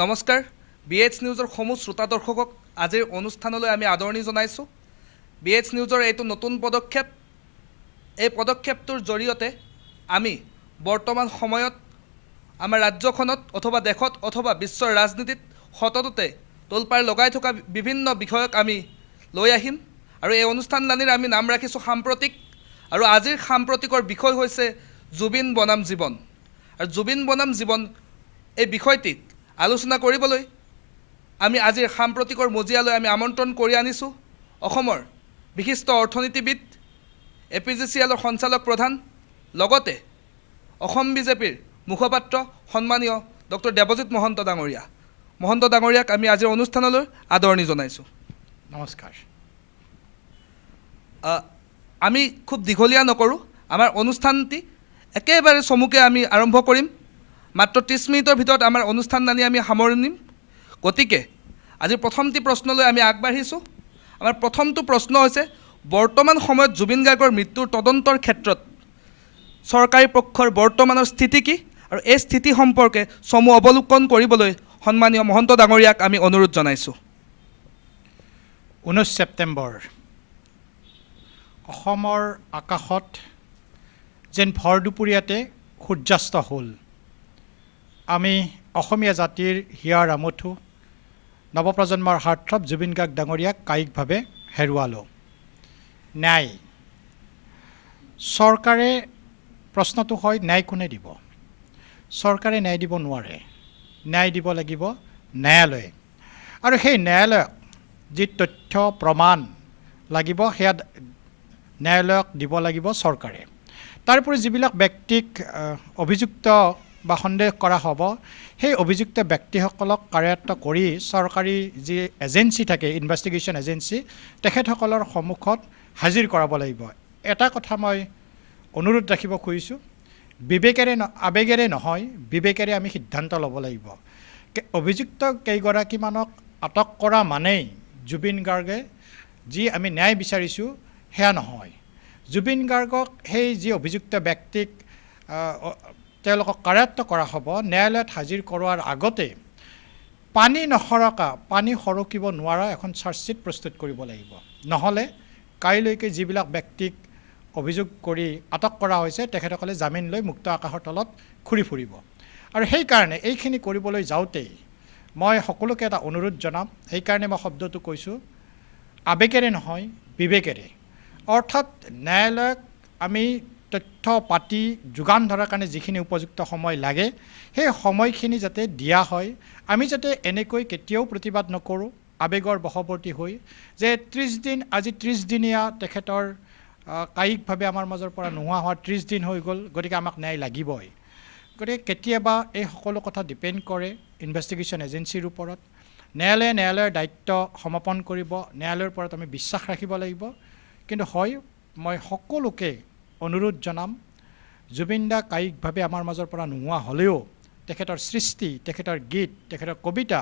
নমস্কাৰ BH নিউজৰ সমূহ শ্ৰোতা দৰ্শকক আজিৰ অনুষ্ঠানলৈ আমি আদৰণি জনাইছোঁ। BH নিউজৰ এইটো নতুন পদক্ষেপ। এই পদক্ষেপটোৰ জৰিয়তে আমি বৰ্তমান সময়ত আমাৰ ৰাজ্যখনত অথবা দেশত অথবা বিশ্বৰ ৰাজনীতিত সতততে তোলপাৰ লগাই থকা বিভিন্ন বিষয়ক আমি লৈ আহিম আৰু এই অনুষ্ঠানলানিৰ আমি নাম ৰাখিছোঁ সাম্প্ৰতিক। আৰু আজিৰ সাম্প্ৰতিকৰ বিষয় হৈছে জুবিন বনাম জীৱন। আৰু জুবিন বনাম জীৱন এই বিষয়টিক আলোচনা কৰিবলৈ আমি আজিৰ সাম্প্ৰতিকৰ মজিয়ালৈ আমি আমন্ত্ৰণ কৰি আনিছোঁ অসমৰ বিশিষ্ট অৰ্থনীতিবিদ APGCLৰ সঞ্চালক প্ৰধান লগতে অসম বিজেপিৰ মুখপাত্ৰ সন্মানীয় ডক্টৰ দেৱজিৎ মহন্ত ডাঙৰীয়া। মহন্ত ডাঙৰীয়াক আমি আজিৰ অনুষ্ঠানলৈ আদৰণি জনাইছোঁ। নমস্কাৰ। আমি খুব দীঘলীয়া নকৰোঁ, আমাৰ অনুষ্ঠানটি একেবাৰে চমুকে আমি আৰম্ভ কৰিম। মাত্ৰ 30 মিনিটৰ ভিতৰত আমাৰ অনুষ্ঠানলানি আমি সামৰি নিম। গতিকে আজিৰ প্ৰথমটি প্ৰশ্নলৈ আমি আগবাঢ়িছোঁ। আমাৰ প্ৰথমটো প্ৰশ্ন হৈছে বৰ্তমান সময়ত জুবিন গাৰ্গৰ মৃত্যুৰ তদন্তৰ ক্ষেত্ৰত চৰকাৰী পক্ষৰ বৰ্তমানৰ স্থিতি কি আৰু এই স্থিতি সম্পৰ্কে চমু অৱলোকন কৰিবলৈ সন্মানীয় মহন্ত ডাঙৰীয়াক আমি অনুৰোধ জনাইছোঁ। 19 ছেপ্টেম্বৰ অসমৰ আকাশত যেন ভৰ দুপৰীয়াতে সূৰ্যাস্ত হ'ল। আমি অসমীয়া জাতিৰ হিয়াৰ আমঠু নৱপ্ৰজন্মৰ হাৰ্টথ্ৰব জুবিন গাৰ্গ ডাঙৰীয়াক কায়িকভাৱে হেৰুৱালোঁ। ন্যায় চৰকাৰে প্ৰশ্নটো হয় ন্যায় কোনে দিব? চৰকাৰে ন্যায় দিব নোৱাৰে, ন্যায় দিব লাগিব ন্যায়ালয়ে। আৰু সেই ন্যায়ালয়ক যি তথ্য প্ৰমাণ লাগিব সেয়া ন্যায়ালয়ক দিব লাগিব চৰকাৰে। তাৰোপৰি যিবিলাক ব্যক্তিক অভিযুক্ত বা সন্দেহ কৰা হ'ব সেই অভিযুক্ত ব্যক্তিসকলক কাৰায়ত্ব কৰি চৰকাৰী যি এজেঞ্চি থাকে ইনভেষ্টিগেশ্যন এজেঞ্চি তেখেতসকলৰ সন্মুখত হাজিৰ কৰাব লাগিব। এটা কথা মই অনুৰোধ ৰাখিব খুজিছোঁ, আৱেগেৰে নহয় বিবেকেৰে আমি সিদ্ধান্ত ল'ব লাগিব। অভিযুক্ত কেইগৰাকীমানক আটক কৰা মানেই জুবিন গাৰ্গে যি আমি ন্যায় বিচাৰিছোঁ সেয়া নহয়। জুবিন গাৰ্গক সেই যি অভিযুক্ত ব্যক্তিক তেওঁলোকক কাৰায়ত্ব কৰা হ'ব ন্যায়ালয়ত হাজিৰ কৰোৱাৰ আগতে পানী সৰকিব নোৱাৰা এখন চাৰ্জশ্বীট প্ৰস্তুত কৰিব লাগিব। নহ'লে কাইলৈকে যিবিলাক ব্যক্তিক অভিযোগ কৰি আটক কৰা হৈছে তেখেতসকলে জামিন লৈ মুক্ত আকাশৰ তলত ঘূৰি ফুৰিব। আৰু সেইকাৰণে এইখিনি কৰিবলৈ যাওঁতেই মই সকলোকে এটা অনুৰোধ জনাম, সেইকাৰণে মই শব্দটো কৈছোঁ আৱেগেৰে নহয় বিবেকেৰে। অৰ্থাৎ ন্যায়ালয়ক আমি তথ্য পাতি যোগান ধৰাৰ কাৰণে যিখিনি উপযুক্ত সময় লাগে সেই সময়খিনি যাতে দিয়া হয়। আমি যাতে এনেকৈ কেতিয়াও প্ৰতিবাদ নকৰোঁ আৱেগৰ বশৱৰ্তী হৈ যে 30 দিন আজি 30 দিনীয়া তেখেতৰ কায়িকভাৱে আমাৰ মাজৰ পৰা নোহোৱা হোৱা 30 দিন হৈ গ'ল, গতিকে আমাক ন্যায় লাগিবই। গতিকে কেতিয়াবা এই সকলো কথা ডিপেণ্ড কৰে ইনভেষ্টিগেশ্যন এজেঞ্চিৰ ওপৰত। ন্যায়ালয়ৰ দায়িত্ব সমাপন কৰিব, ন্যায়ালয়ৰ ওপৰত আমি বিশ্বাস ৰাখিব লাগিব। কিন্তু হয় মই সকলোকে অনুৰোধ জনাম জুবিন দা কায়িকভাৱে আমাৰ মাজৰ পৰা নোহোৱা হ'লেও তেখেতৰ সৃষ্টি, তেখেতৰ গীত, তেখেতৰ কবিতা,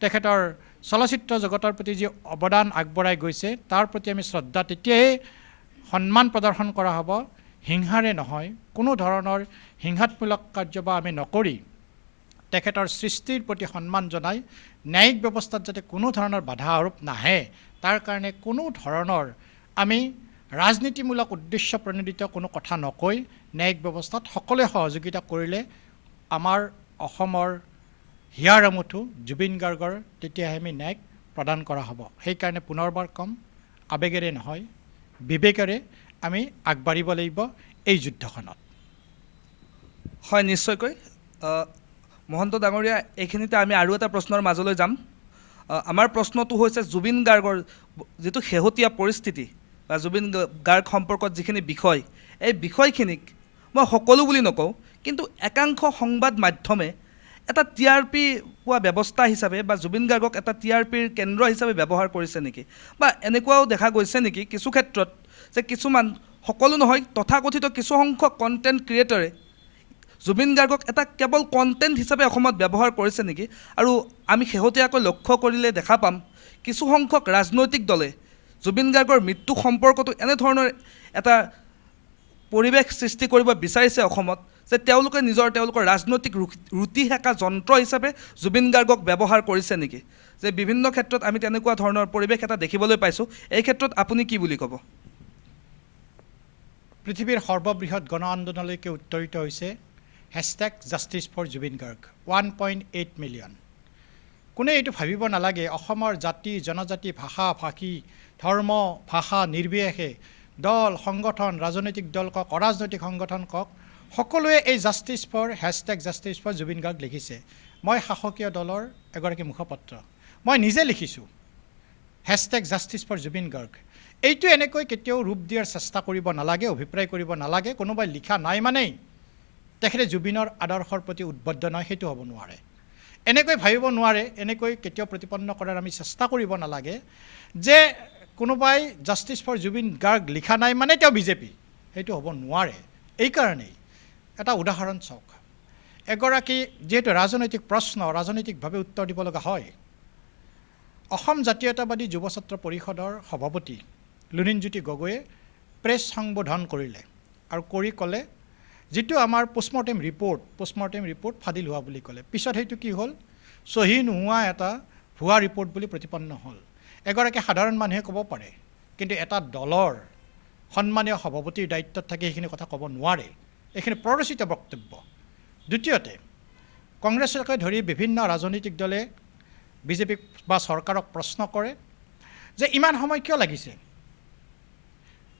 তেখেতৰ চলচ্চিত্ৰ জগতৰ প্ৰতি যি অৱদান আগবঢ়াই গৈছে তাৰ প্ৰতি আমি শ্ৰদ্ধা তেতিয়াই সন্মান প্ৰদৰ্শন কৰা হ'ব, হিংসাৰে নহয়। কোনো ধৰণৰ হিংসাত্মূলক কাৰ্য্য আমি নকৰি তেখেতৰ সৃষ্টিৰ প্ৰতি সন্মান জনাই ন্যায়িক ব্যৱস্থাত যাতে কোনো ধৰণৰ বাধা আৰোপ নাহে তাৰ কাৰণে কোনো ধৰণৰ আমি ৰাজনীতিমূলক উদ্দেশ্য প্ৰণোদিত কোনো কথা নকৈ ন্যায়িক ব্যৱস্থাত সকলোৱে সহযোগিতা কৰিলে আমাৰ অসমৰ হিয়াৰ আমঠু জুবিন গাৰ্গৰ তেতিয়াহে আমি ন্যায়িক প্ৰদান কৰা হ'ব। সেইকাৰণে পুনৰবাৰ ক'ম আৱেগেৰে নহয় বিবেকেৰে আমি আগবাঢ়িব লাগিব এই যুদ্ধখনত। হয়, নিশ্চয়কৈ মহন্ত ডাঙৰীয়া, এইখিনিতে আমি আৰু এটা প্ৰশ্নৰ মাজলৈ যাম। আমাৰ প্ৰশ্নটো হৈছে জুবিন গাৰ্গৰ যিটো শেহতীয়া পৰিস্থিতি বা জুবিন গাৰ্গ সম্পৰ্কত যিখিনি বিষয়, এই বিষয়খিনিক মই সকলো বুলি নকওঁ কিন্তু একাংশ সংবাদ মাধ্যমে এটা TRP পোৱা ব্যৱস্থা হিচাপে বা জুবিন গাৰ্গক এটা TRPৰ কেন্দ্ৰ হিচাপে ব্যৱহাৰ কৰিছে নেকি, বা এনেকুৱাও দেখা গৈছে নেকি কিছু ক্ষেত্ৰত যে কিছুমান, সকলো নহয়, তথাকথিত কিছু সংখ্যক কণ্টেণ্ট ক্ৰিয়েটৰে জুবিন গাৰ্গক এটা কেৱল কণ্টেণ্ট হিচাপে অসমত ব্যৱহাৰ কৰিছে নেকি। আৰু আমি শেহতীয়াকৈ লক্ষ্য কৰিলে দেখা পাম কিছু সংখ্যক ৰাজনৈতিক দলে জুবিন গাৰ্গৰ মৃত্যু সম্পৰ্কটো এনেধৰণৰ এটা পৰিৱেশ সৃষ্টি কৰিব বিচাৰিছে অসমত যে তেওঁলোকৰ ৰাজনৈতিক ৰুটি সেকা যন্ত্ৰ হিচাপে জুবিন গাৰ্গক ব্যৱহাৰ কৰিছে নেকি? যে বিভিন্ন ক্ষেত্ৰত আমি তেনেকুৱা ধৰণৰ পৰিৱেশ এটা দেখিবলৈ পাইছোঁ। এই ক্ষেত্ৰত আপুনি কি বুলি ক'ব? পৃথিৱীৰ সৰ্ববৃহৎ গণ আন্দোলনলৈকে উত্তৰিত হৈছে #justice for Zubeen Garg 1.8 million. কোনে এইটো ভাবিব নালাগে অসমৰ জাতি জনজাতি ভাষা ভাষী ধৰ্ম ভাষা নিৰ্বিশেষে দল সংগঠন ৰাজনৈতিক দল কওক অৰাজনৈতিক সংগঠন কওক সকলোৱে এই জাষ্টিছ ফৰ জুবিন গাৰ্গ লিখিছে। মই শাসকীয় দলৰ এগৰাকী মুখপাত্ৰ, মই নিজে লিখিছোঁ জাষ্টিছ ফৰ জুবিন গাৰ্গ। এইটো এনেকৈ কেতিয়াও ৰূপ দিয়াৰ চেষ্টা কৰিব নালাগে, অভিপ্ৰায় কৰিব নালাগে। কোনোবাই লিখা নাই মানেই তেখেতে জুবিনৰ আদৰ্শৰ প্ৰতি উদ্বুদ্ধ নহয়, সেইটো হ'ব নোৱাৰে। এনেকৈ ভাবিব নোৱাৰে, এনেকৈ কেতিয়াও প্ৰতিপন্ন কৰাৰ আমি চেষ্টা কৰিব নালাগে যে কোনোবাই জাষ্টিছ ফৰ জুবিন গাৰ্গ লিখা নাই মানে তেওঁ বিজেপি, সেইটো হ'ব নোৱাৰে। এইকাৰণেই এটা উদাহৰণ চাওক, এগৰাকী যিহেতু ৰাজনৈতিক প্ৰশ্ন ৰাজনৈতিকভাৱে উত্তৰ দিব লগা হয়, অসম জাতীয়তাবাদী যুৱ ছাত্ৰ পৰিষদৰ সভাপতি লুৰিণজ্যোতি গগৈয়ে প্ৰেছ সংবোধন কৰিলে আৰু কৰি ক'লে যিটো আমাৰ পোষ্টমৰ্টেম ৰিপৰ্ট ফাদিল হোৱা বুলি ক'লে। পিছত সেইটো কি হ'ল, চহী নোহোৱা এটা ভুৱা ৰিপৰ্ট বুলি প্ৰতিপন্ন হ'ল। এগৰাকী সাধাৰণ মানুহে ক'ব পাৰে, কিন্তু এটা দলৰ সন্মানীয় সভাপতিৰ দায়িত্বত থাকি সেইখিনি কথা ক'ব নোৱাৰে। এইখিনি প্ৰৰোচিত বক্তব্য। দ্বিতীয়তে, কংগ্ৰেছকে ধৰি বিভিন্ন ৰাজনৈতিক দলে বিজেপিক বা চৰকাৰক প্ৰশ্ন কৰে যে ইমান সময় কিয় লাগিছে।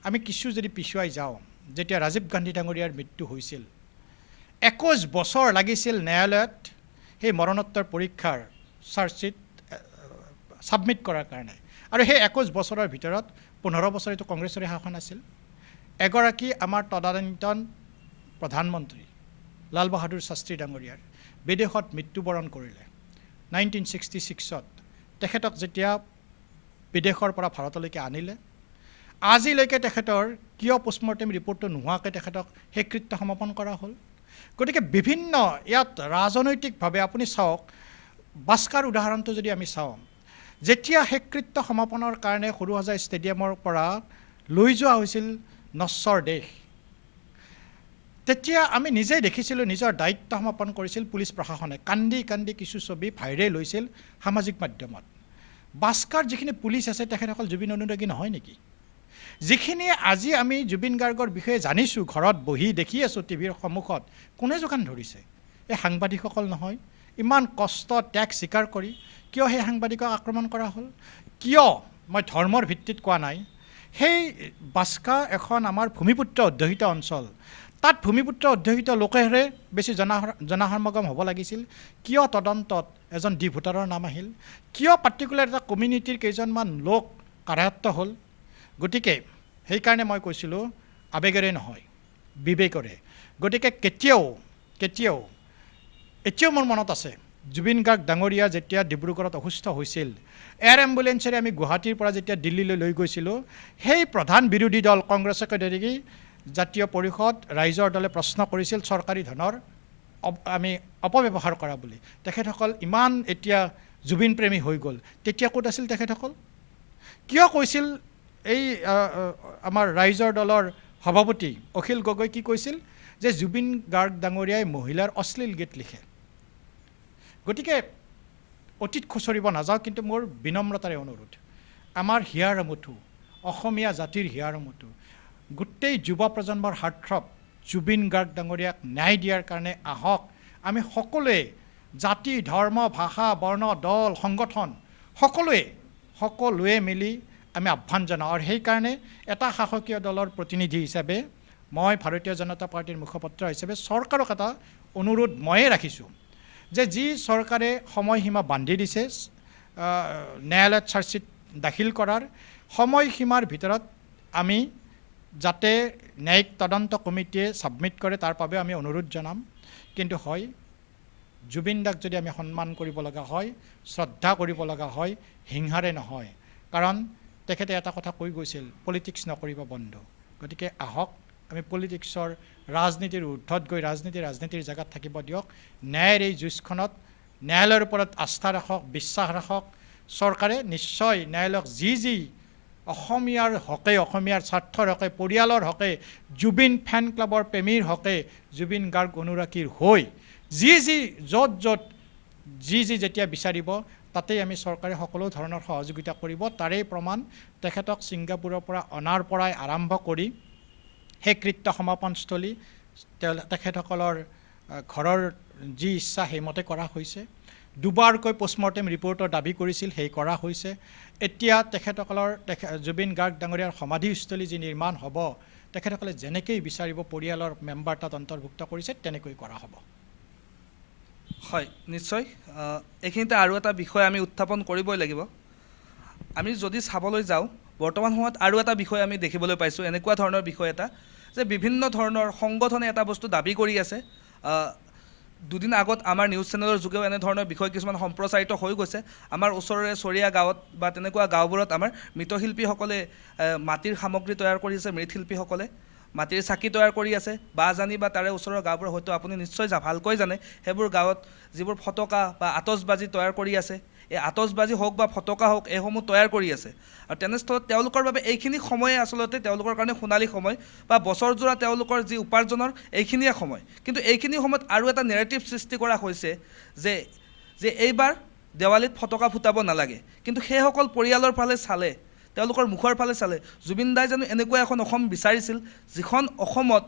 আমি কিছু যদি পিছুৱাই যাওঁ, যেতিয়া ৰাজীৱ গান্ধী ডাঙৰীয়াৰ মৃত্যু হৈছিল 21 বছৰ লাগিছিল ন্যায়ালয়ত সেই মৰণোত্তৰ পৰীক্ষাৰ চাৰ্জশ্বিট ছাবমিট কৰাৰ কাৰণে, আৰু সেই 21 বছৰৰ ভিতৰত 15 বছৰ এইটো কংগ্ৰেছৰে শাসন আছিল। এগৰাকী আমাৰ তদানীন্তন প্ৰধানমন্ত্ৰী লাল বাহাদুৰ শাস্ত্ৰী ডাঙৰীয়াৰ বিদেশত মৃত্যুবৰণ কৰিলে 1966-ত। তেখেতক যেতিয়া বিদেশৰ পৰা ভাৰতলৈকে আনিলে, আজিলৈকে তেখেতৰ কিয় পোষ্টমৰ্টেম ৰিপৰ্টটো নোহোৱাকৈ তেখেতক সেই কৃত্য সমাপন কৰা হ'ল। গতিকে বিভিন্ন ইয়াত ৰাজনৈতিকভাৱে আপুনি চাওক, বাস্কাৰ উদাহৰণটো যদি আমি চাওঁ, যেতিয়া শেষকৃত্য সমাপনৰ কাৰণে সৰুসজাই ষ্টেডিয়ামৰ পৰা লৈ যোৱা হৈছিল নশ্বৰ দেশ, তেতিয়া আমি নিজেই দেখিছিলোঁ নিজৰ দায়িত্ব সমাপন কৰিছিল পুলিচ প্ৰশাসনে। কান্দি কান্দি কিছু ছবি ভাইৰেল হৈছিল সামাজিক মাধ্যমত। বাস্কাৰ যিখিনি পুলিচ আছে তেখেতসকল জুবিন অনুৰাগী নহয় নেকি? যিখিনি আজি আমি জুবিন গাৰ্গৰ বিষয়ে জানিছোঁ, ঘৰত বহি দেখি আছোঁ টিভিৰ সন্মুখত, কোনে যোগান ধৰিছে? এই সাংবাদিকসকল নহয়? ইমান কষ্ট ত্যাগ স্বীকাৰ কৰি কিয় সেই সাংবাদিকক আক্ৰমণ কৰা হ'ল? কিয়? মই ধৰ্মৰ ভিত্তিত কোৱা নাই। সেই বাস্কা এখন আমাৰ ভূমিপুত্ৰ অধ্যুষিত অঞ্চল, তাত ভূমিপুত্ৰ অধ্যুষিত লোকেৰে বেছি জনসমাগম হ'ব লাগিছিল। কিয় তদন্তত এজন ডি ভোটাৰৰ নাম আহিল? কিয় পাৰ্টিকুলাৰ এটা কমিউনিটিৰ কেইজনমান লোক কাৰায়ত্ব হ'ল? গতিকে সেইকাৰণে মই কৈছিলোঁ আৱেগেৰে নহয়, বিবেকৰে। গতিকে এতিয়াও মোৰ মনত আছে জুবিন গাৰ্গ ডাঙৰীয়া যেতিয়া ডিব্ৰুগড়ত অসুস্থ হৈছিল, এয়াৰ এম্বুলেঞ্চেৰে আমি গুৱাহাটীৰ পৰা যেতিয়া দিল্লীলৈ লৈ গৈছিলোঁ, সেই প্ৰধান বিৰোধী দল কংগ্ৰেছকে ধৰি জাতীয় পৰিষদ ৰাইজৰ দলে প্ৰশ্ন কৰিছিল চৰকাৰী ধনৰ আমি অপব্যৱহাৰ কৰা বুলি। তেখেতসকল ইমান এতিয়া জুবিন প্ৰেমী হৈ গ'ল, তেতিয়া ক'ত আছিল তেখেতসকল? কিয় কৈছিল এই আমাৰ ৰাইজৰ দলৰ সভাপতি অখিল গগৈ কি কৈছিল যে জুবিন গাৰ্গ ডাঙৰীয়াই মহিলাৰ অশ্লীল গীত লিখে? গতিকে অতীত খুচৰিব নাযাওঁ, কিন্তু মোৰ বিনম্ৰতাৰে অনুৰোধ, আমাৰ হিয়াৰ আমঠু, অসমীয়া জাতিৰ হিয়াৰ আমঠু, গোটেই যুৱ প্ৰজন্মৰ হাৰ্টথ্ৰব জুবিন গাৰ্গ ডাঙৰীয়াক ন্যায় দিয়াৰ কাৰণে আহক। আমি সকলোৱে জাতি ধৰ্ম ভাষা বৰ্ণ দল সংগঠন সকলোৱে মিলি আমি আহ্বান জনাওঁ। আৰু সেইকাৰণে এটা শাসকীয় দলৰ প্ৰতিনিধি হিচাপে মই ভাৰতীয় জনতা পাৰ্টীৰ মুখপাত্ৰ হিচাপে চৰকাৰক এটা অনুৰোধ ময়ে ৰাখিছোঁ যে যি চৰকাৰে সময়সীমা বান্ধি দিছে ন্যায়ালয়ত চাৰ্জশ্বিট দাখিল কৰাৰ সময়সীমাৰ ভিতৰত আমি যাতে ন্যায়িক তদন্ত কমিটিয়ে ছাবমিট কৰে তাৰ বাবে আমি অনুৰোধ জনাম। কিন্তু হয়, জুবিন দাক যদি আমি সন্মান কৰিব লগা হয়, শ্ৰদ্ধা কৰিব লগা হয়, হিংসাৰে নহয়। কাৰণ তেখেতে এটা কথা কৈ গৈছিল, পলিটিক্স নকৰিব বন্ধু। গতিকে আহক আমি পলিটিক্সৰ ৰাজনীতিৰ ঊৰ্ধত গৈ ৰাজনীতিৰ জেগাত থাকিব দিয়ক। ন্যায়ৰ এই যুঁজখনত ন্যায়ালয়ৰ ওপৰত আস্থা ৰাখক, বিশ্বাস ৰাখক। চৰকাৰে নিশ্চয় ন্যায়ালয়ক যি অসমীয়াৰ হকে অসমীয়াৰ স্বাৰ্থৰ হকে পৰিয়ালৰ হকে জুবিন ফেন ক্লাবৰ প্ৰেমীৰ হকে জুবিন গাৰ্গ অনুৰাগীৰ হৈ যি য'ত যি যেতিয়া বিচাৰিব তাতেই আমি চৰকাৰে সকলো ধৰণৰ সহযোগিতা কৰিব। তাৰেই প্ৰমাণ তেখেতক ছিংগাপুৰৰ পৰা অনাৰ পৰাই আৰম্ভ কৰি সেই কৃত্য সমাপনস্থলী তেখেতসকলৰ ঘৰৰ যি ইচ্ছা সেইমতে কৰা হৈছে। দুবাৰকৈ পোষ্টমৰ্টেম ৰিপৰ্টৰ দাবী কৰিছিল, সেই কৰা হৈছে। এতিয়া তেখেতসকলৰ জুবিন গাৰ্গ ডাঙৰীয়াৰ সমাধিস্থলী যি নিৰ্মাণ হ'ব, তেখেতসকলে যেনেকৈ বিচাৰিব পৰিয়ালৰ মেম্বাৰ তাত অন্তৰ্ভুক্ত কৰিছে তেনেকৈ কৰা হ'ব। হয়, নিশ্চয়। এইখিনিতে আৰু এটা বিষয় আমি উত্থাপন কৰিবই লাগিব। আমি যদি চাবলৈ যাওঁ, বৰ্তমান সময়ত আৰু এটা বিষয় আমি দেখিবলৈ পাইছোঁ, এনেকুৱা ধৰণৰ বিষয় এটা যে বিভিন্ন ধৰণৰ সংগঠনে এটা বস্তু দাবী কৰি আছে। দুদিন আগত আমাৰ নিউজ চেনেলৰ যোগেও এনেধৰণৰ বিষয় কিছুমান সম্প্ৰচাৰিত হৈ গৈছে। আমাৰ ওচৰৰে চৰিয়া গাঁৱত বা তেনেকুৱা গাঁওবোৰত আমাৰ মৃৎশিল্পীসকলে মাটিৰ সামগ্ৰী তৈয়াৰ কৰি আছে, মৃৎশিল্পীসকলে মাটিৰ চাকি তৈয়াৰ কৰি আছে। বাজানি বা তাৰে ওচৰৰ গাঁওবোৰ হয়তো আপুনি নিশ্চয় ভালকৈ জানে, সেইবোৰ গাঁৱত যিবোৰ ফটকা বা আতচবাজি তৈয়াৰ কৰি আছে, এই আতচবাজি হওক বা ফটকা হওক, এইসমূহ তৈয়াৰ কৰি আছে। আৰু তেনেস্থলত তেওঁলোকৰ বাবে এইখিনি সময়ে আচলতে তেওঁলোকৰ কাৰণে সোণালী সময় বা বছৰজোৰা তেওঁলোকৰ যি উপাৰ্জনৰ এইখিনিয়ে সময়। কিন্তু এইখিনি সময়ত আৰু এটা নেৰেটিভ সৃষ্টি কৰা হৈছে যে এইবাৰ দেৱালীত ফটকা ফুটাব নালাগে। কিন্তু সেইসকল পৰিয়ালৰ ফালে চালে, তেওঁলোকৰ মুখৰ ফালে চালে, জুবিন দাই জানো এনেকুৱা এখন অসম বিচাৰিছিল যিখন অসমত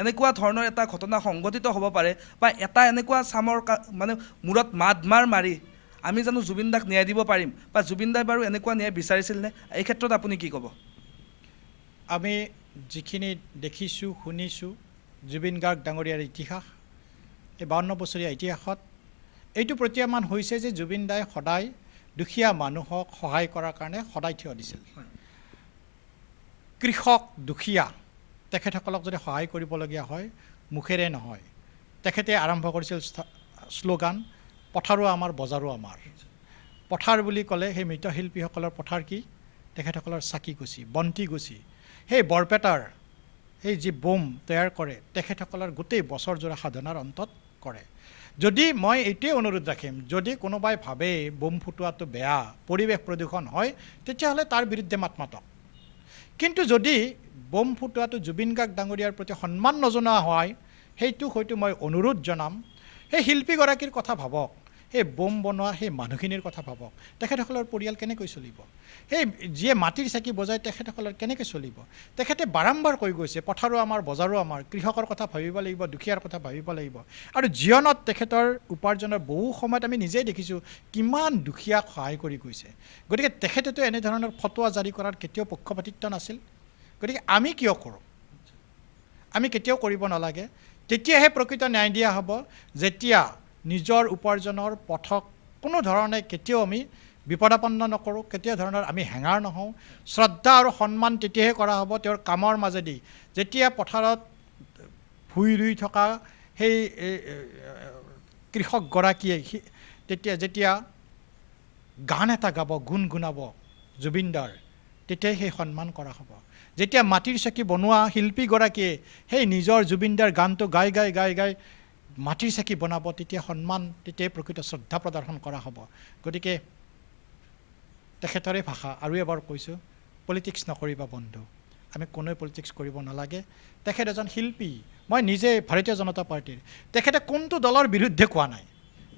এনেকুৱা ধৰণৰ এটা ঘটনা সংঘটিত হ'ব পাৰে বা এটা এনেকুৱা চামৰ মানে মূৰত মাৰ মাৰি আমি জানো জুবিন দাক ন্যায় দিব পাৰিম বা জুবিন দাই বাৰু এনেকুৱা ন্যায় বিচাৰিছিল নে? এই ক্ষেত্ৰত আপুনি কি ক'ব? আমি যিখিনি দেখিছোঁ শুনিছোঁ জুবিন গাৰ্গ ডাঙৰীয়াৰ ইতিহাস, এই 52 বছৰীয়া ইতিহাসত এইটো প্ৰতীয়মান হৈছে যে জুবিন দাই সদায় দুখীয়া মানুহক সহায় কৰাৰ কাৰণে সদায় থিয় দিছিল। কৃষক দুখীয়া তেখেতসকলক যদি সহায় কৰিবলগীয়া হয় মুখেৰে নহয়, তেখেতে আৰম্ভ কৰিছিল শ্লোগান, পথাৰো আমাৰ বজাৰো আমাৰ। পথাৰ বুলি ক'লে সেই মৃৎশিল্পীসকলৰ পথাৰ কি? তেখেতসকলৰ চাকি গুচি, বন্তি গুচি, সেই বৰপেটাৰ সেই যি বোম তৈয়াৰ কৰে তেখেতসকলৰ গোটেই বছৰজোৰা সাধনাৰ অন্তত কৰে। যদি মই এইটোৱে অনুৰোধ ৰাখিম, যদি কোনোবাই ভাবে বোম ফুটোৱাটো বেয়া, পৰিৱেশ প্ৰদূষণ হয়, তেতিয়াহ'লে তাৰ বিৰুদ্ধে মাত মাতক। কিন্তু যদি বোম ফুটোৱাটো জুবিন গাৰ্গ ডাঙৰীয়াৰ প্ৰতি সন্মান নজনোৱা হয়, সেইটো হয়তো মই অনুৰোধ জনাম। সেই শিল্পীগৰাকীৰ কথা ভাবক, সেই বোম বনোৱা সেই মানুহখিনিৰ কথা ভাবক, তেখেতসকলৰ পৰিয়াল কেনেকৈ চলিব? সেই যিয়ে মাটিৰ চাকি বজায় তেখেতসকলৰ কেনেকৈ চলিব? তেখেতে বাৰম্বাৰ কৈ গৈছে, পথাৰো আমাৰ বজাৰো আমাৰ, কৃষকৰ কথা ভাবিব লাগিব, দুখীয়াৰ কথা ভাবিব লাগিব। আৰু জীৱনত তেখেতৰ উপাৰ্জনৰ বহু সময়ত আমি নিজেই দেখিছোঁ কিমান দুখীয়াক সহায় কৰি গৈছে। গতিকে তেখেতেতো এনেধৰণৰ ফটোৱা জাৰি কৰাৰ কেতিয়াও পক্ষপাতিত্ব নাছিল। গতিকে আমি কিয় কৰোঁ? আমি কেতিয়াও কৰিব নালাগে। তেতিয়াহে প্ৰকৃত ন্যায় দিয়া হ'ব, যেতিয়া নিজৰ উপাৰ্জনৰ পথক কোনো ধৰণে কেতিয়াও আমি বিপদাপন্ন নকৰোঁ, কেতিয়াও ধৰণৰ আমি হেঙাৰ নহওঁ। শ্ৰদ্ধা আৰু সন্মান তেতিয়াহে কৰা হ'ব তেওঁৰ কামৰ মাজেদি, যেতিয়া পথাৰত ভুই ৰুই থকা সেই কৃষকগৰাকীয়ে যেতিয়া গান এটা গাব, গুণগুণাব জুবিনদাৰ, তেতিয়াই সেই সন্মান কৰা হ'ব। যেতিয়া মাটিৰ চাকি বনোৱা শিল্পীগৰাকীয়ে সেই নিজৰ জুবিনদাৰ গানটো গাই গাই গাই গাই মাটিৰ চাকি বনাব, তেতিয়া সন্মান, তেতিয়াই প্ৰকৃত শ্ৰদ্ধা প্ৰদৰ্শন কৰা হ'ব। গতিকে তেখেতৰে ভাষা, আৰু এবাৰ কৈছোঁ, পলিটিক্স নকৰিবা বন্ধু। আমি কোনোৱে পলিটিক্স কৰিব নালাগে। তেখেত এজন শিল্পী। মই নিজে ভাৰতীয় জনতা পাৰ্টীৰ, তেখেতে কোনটো দলৰ বিৰুদ্ধে কোৱা নাই,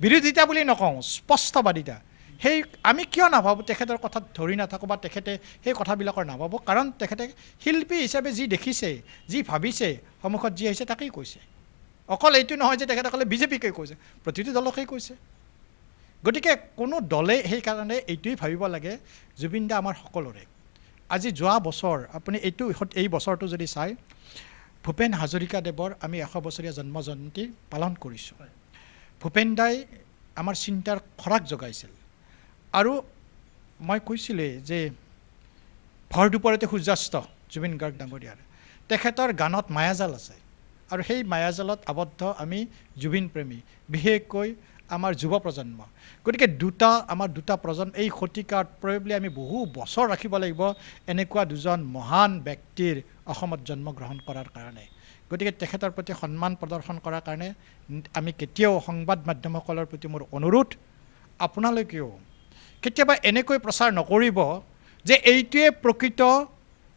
বিৰোধিতা বুলি নকওঁ, স্পষ্টবাদিতা। সেই আমি কিয় নাভাবোঁ, তেখেতৰ কথাত ধৰি নাথাকোঁ বা তেখেতে সেই কথাবিলাকৰ নাভাবোঁ? কাৰণ তেখেতে শিল্পী হিচাপে যি দেখিছে, যি ভাবিছে, সন্মুখত যি আহিছে তাকেই কৈছে। অকল এইটো নহয় যে তেখেতসকলে বিজেপিকে কৈছে, প্ৰতিটো দলকেই কৈছে। গতিকে কোনো দলে সেইকাৰণে এইটোৱেই ভাবিব লাগে, জুবিন দা আমাৰ সকলোৰে। আজি যোৱা বছৰ আপুনি এই বছৰটো যদি চাই, ভূপেন হাজৰিকাদেৱৰ আমি 100 বছৰীয়া জন্ম জয়ন্তী পালন কৰিছোঁ। ভূপেন দাই আমাৰ চিন্তাৰ খৰাক জগাইছিল। আৰু মই কৈছিলোঁৱেই যে ভৰ দুপৰতে সূৰ্যাস্ত জুবিন গাৰ্গ ডাঙৰীয়াৰ, তেখেতৰ গানত মায়াজাল আছে। আৰু সেই মায়াজালত আবদ্ধ আমি জুবিন প্ৰেমী, বিশেষকৈ আমাৰ যুৱ প্ৰজন্ম। গতিকে আমাৰ দুটা প্ৰজন্ম এই শতিকাত প্ৰয়োজনীয় আমি বহু বছৰ ৰাখিব লাগিব এনেকুৱা দুজন মহান ব্যক্তিৰ অসমত জন্মগ্ৰহণ কৰাৰ কাৰণে। গতিকে তেখেতৰ প্ৰতি সন্মান প্ৰদৰ্শন কৰাৰ কাৰণে আমি কেতিয়াও সংবাদ মাধ্যমসকলৰ প্ৰতি মোৰ অনুৰোধ, আপোনালোকেও কেতিয়াবা এনেকৈ প্ৰচাৰ নকৰিব যে এইটোৱে প্ৰকৃত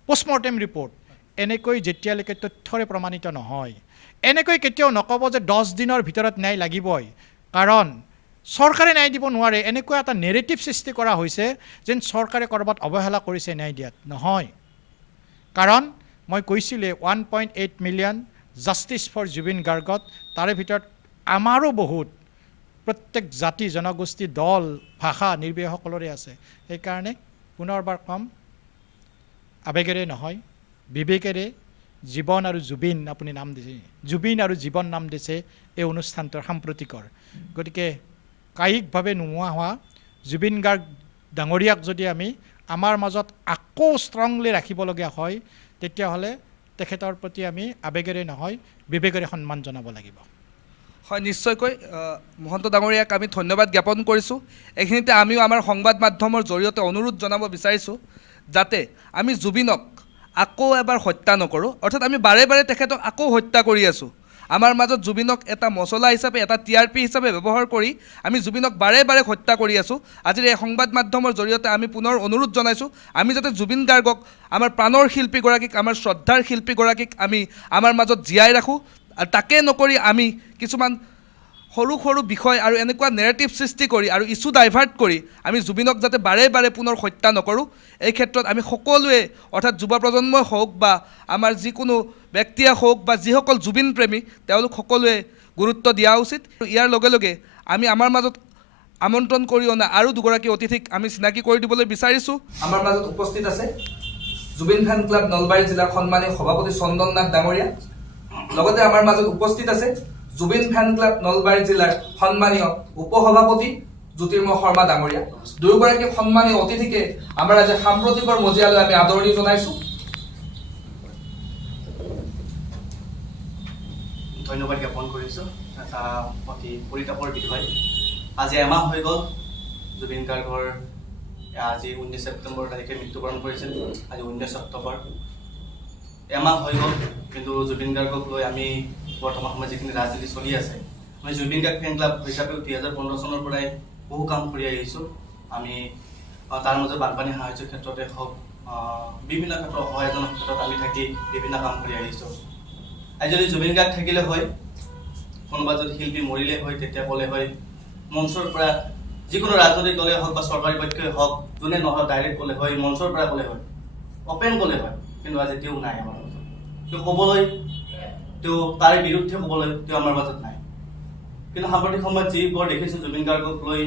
পোষ্টমৰ্টেম ৰিপৰ্ট এনেকৈ যেতিয়ালৈকে তথ্যৰে প্ৰমাণিত নহয় এনেকৈ কেতিয়াও নক'ব যে 10 দিনৰ ভিতৰত ন্যায় লাগিবই কাৰণ চৰকাৰে ন্যায় দিব নোৱাৰে এনেকুৱা এটা নেৰেটিভ সৃষ্টি কৰা হৈছে যেন চৰকাৰে ক'ৰবাত অৱহেলা কৰিছে ন্যায় দিয়াত নহয় কাৰণ মই কৈছিলে 1.8 মিলিয়ন জাষ্টিছ ফৰ জুবিন গাৰ্গত তাৰে ভিতৰত আমাৰো বহুত প্ৰত্যেক জাতি জনগোষ্ঠী দল ভাষা নিৰ্বিশেষসকলৰে আছে সেইকাৰণে পুনৰবাৰ কম আবেগেৰে নহয় বিবেকেৰে জীৱন আৰু জুবিন আপুনি নাম দিছে জুবিন আৰু জীৱন নাম দিছে এই অনুষ্ঠানটোৰ সাম্প্ৰতিকৰ গতিকে কায়িকভাৱে নোহোৱা হোৱা জুবিন গাৰ্গ ডাঙৰীয়াক যদি আমি আমাৰ মাজত আকৌ ষ্ট্ৰংলি ৰাখিবলগীয়া হয় তেতিয়াহ'লে তেখেতৰ প্ৰতি আমি আবেগেৰে নহয় বিবেকেৰে সন্মান জনাব লাগিব হয় নিশ্চয়কৈ মহন্ত ডাঙৰীয়াক আমি ধন্যবাদ জ্ঞাপন কৰিছোঁ এইখিনিতে আমিও আমাৰ সংবাদ মাধ্যমৰ জৰিয়তে অনুৰোধ জনাব বিচাৰিছোঁ যাতে আমি জুবিনক আকৌ এবাৰ হত্যা নকৰোঁ অৰ্থাৎ আমি বাৰে বাৰে তেখেতক আকৌ হত্যা কৰি আছোঁ আমাৰ মাজত জুবিনক এটা মছলা হিচাপে এটা TRP হিচাপে ব্যৱহাৰ কৰি আমি জুবিনক বাৰে বাৰে হত্যা কৰি আছোঁ আজিৰ এই সংবাদ মাধ্যমৰ জৰিয়তে আমি পুনৰ অনুৰোধ জনাইছোঁ আমি যাতে জুবিন গাৰ্গক আমাৰ প্ৰাণৰ শিল্পীগৰাকীক আমাৰ শ্ৰদ্ধাৰ শিল্পীগৰাকীক আমি আমাৰ মাজত জীয়াই ৰাখোঁ আৰু তাকে নকৰি আমি কিছুমান সৰু সৰু বিষয় আৰু এনেকুৱা নেৰেটিভ সৃষ্টি কৰি আৰু ইছ্যু ডাইভাৰ্ট কৰি আমি জুবিনক যাতে বাৰে বাৰে পুনৰ হত্যা নকৰোঁ এই ক্ষেত্ৰত আমি সকলোৱে অৰ্থাৎ যুৱ প্ৰজন্মই হওক বা আমাৰ যিকোনো ব্যক্তিয়ে হওক বা যিসকল জুবিন প্ৰেমী তেওঁলোক সকলোৱে গুৰুত্ব দিয়া উচিত ইয়াৰ লগে লগে আমি আমাৰ মাজত আমন্ত্ৰণ কৰি অনা আৰু দুগৰাকী অতিথিক আমি চিনাকি কৰি দিবলৈ বিচাৰিছোঁ আমাৰ মাজত উপস্থিত আছে জুবিন ফেন ক্লাব নলবাৰী জিলাৰ সন্মানীয় সভাপতি চন্দন নাথ ডাঙৰীয়া লগতে আমাৰ মাজত উপস্থিত আছে জুবিন ফেন ক্লাব নলবাৰী জিলাৰ সন্মানীয় উপসভাপতি জ্যোতিৰ্ময় শৰ্মা ডাঙৰীয়া দুয়োগৰাকী সন্মানীয় অতিথিকে আমাৰ আজি সাম্প্ৰতিকৰ মজিয়ালৈ আমি আদৰণি জনাইছোঁ ধন্যবাদ জ্ঞাপন কৰিছোঁ এটা অতি পৰিতাপৰ বিষয় আজি এমাহ হৈ গ'ল জুবিন গাৰ্গৰ আজি 19 ছেপ্টেম্বৰ তাৰিখে মৃত্যুবৰণ কৰিছিল আজি 19 অক্টোবৰ এমাহ হৈ গ'ল কিন্তু জুবিন গাৰ্গক লৈ আমি বৰ্তমান সময়ত যিখিনি ৰাজনীতি চলি আছে আমি জুবিন গাৰ্গ ফেন ক্লাব হিচাপে 2015 চনৰ পৰাই বহু কাম কৰি আহিছোঁ আমি তাৰ মাজত বানপানী সাহায্য ক্ষেত্ৰতে হওক বিভিন্ন ক্ষেত্ৰত সহায়জনক ক্ষেত্ৰত আমি থাকি বিভিন্ন কাম কৰি আহিছোঁ আজি যদি জুবিন গাৰ্গ থাকিলে হয় কোনোবা যদি শিল্পী মৰিলে হয় তেতিয়া ক'লে হয় মঞ্চৰ পৰা যিকোনো ৰাজনৈতিক দলে হওক বা চৰকাৰী পক্ষই হওক যোনে নহয় ডাইৰেক্ট ক'লে হয় মঞ্চৰ পৰা ক'লে হয় অপেন ক'লে হয় কিন্তু আজি তেওঁ নাই আমাৰ মাজত তেওঁ ক'বলৈ তেওঁ তাৰে বিৰুদ্ধে ক'বলৈ তেওঁ আমাৰ মাজত নাই কিন্তু সাম্প্ৰতিক সময়ত যিবোৰ দেখিছোঁ জুবিন গাৰ্গক লৈ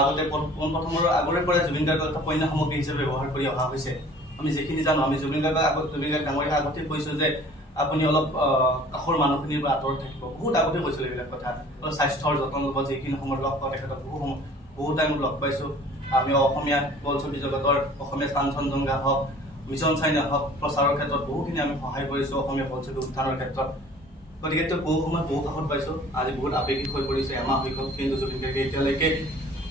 আগতে পোনপ্ৰথমৰ আগৰে পৰা জুবিন গাৰ্গক এটা কন্যা সামগ্ৰী হিচাপে ব্যৱহাৰ কৰি অহা হৈছে আমি যিখিনি জানো আমি জুবিন গাৰ্গ ডাঙৰীয়া আগতে কৈছোঁ যে আপুনি অলপ কাষৰ মানুহখিনিৰ পৰা আঁতৰত থাকিব বহুত আগতে কৈছিল এইবিলাক কথা অলপ স্বাস্থ্যৰ যত্ন ল'ব যিখিনি সময়ত লগ পাওঁ তেখেতক বহু টাইমত লগ পাইছোঁ আমি অসমীয়া বোলছবি জগতৰ অসমীয়া কাঞ্চনজংঘা হওক মিছন চাইনা হওক প্ৰচাৰৰ ক্ষেত্ৰত বহুখিনি আমি সহায় কৰিছোঁ অসমীয়া বোলছবি উত্থানৰ ক্ষেত্ৰত গতিকে তেওঁ বহু সময়ত বহু কাষত পাইছোঁ আজি বহুত আৱেগিক হৈ পৰিছে এমাহ হৈ গ'ল কিন্তু জুবিন গাৰ্গে এতিয়ালৈকে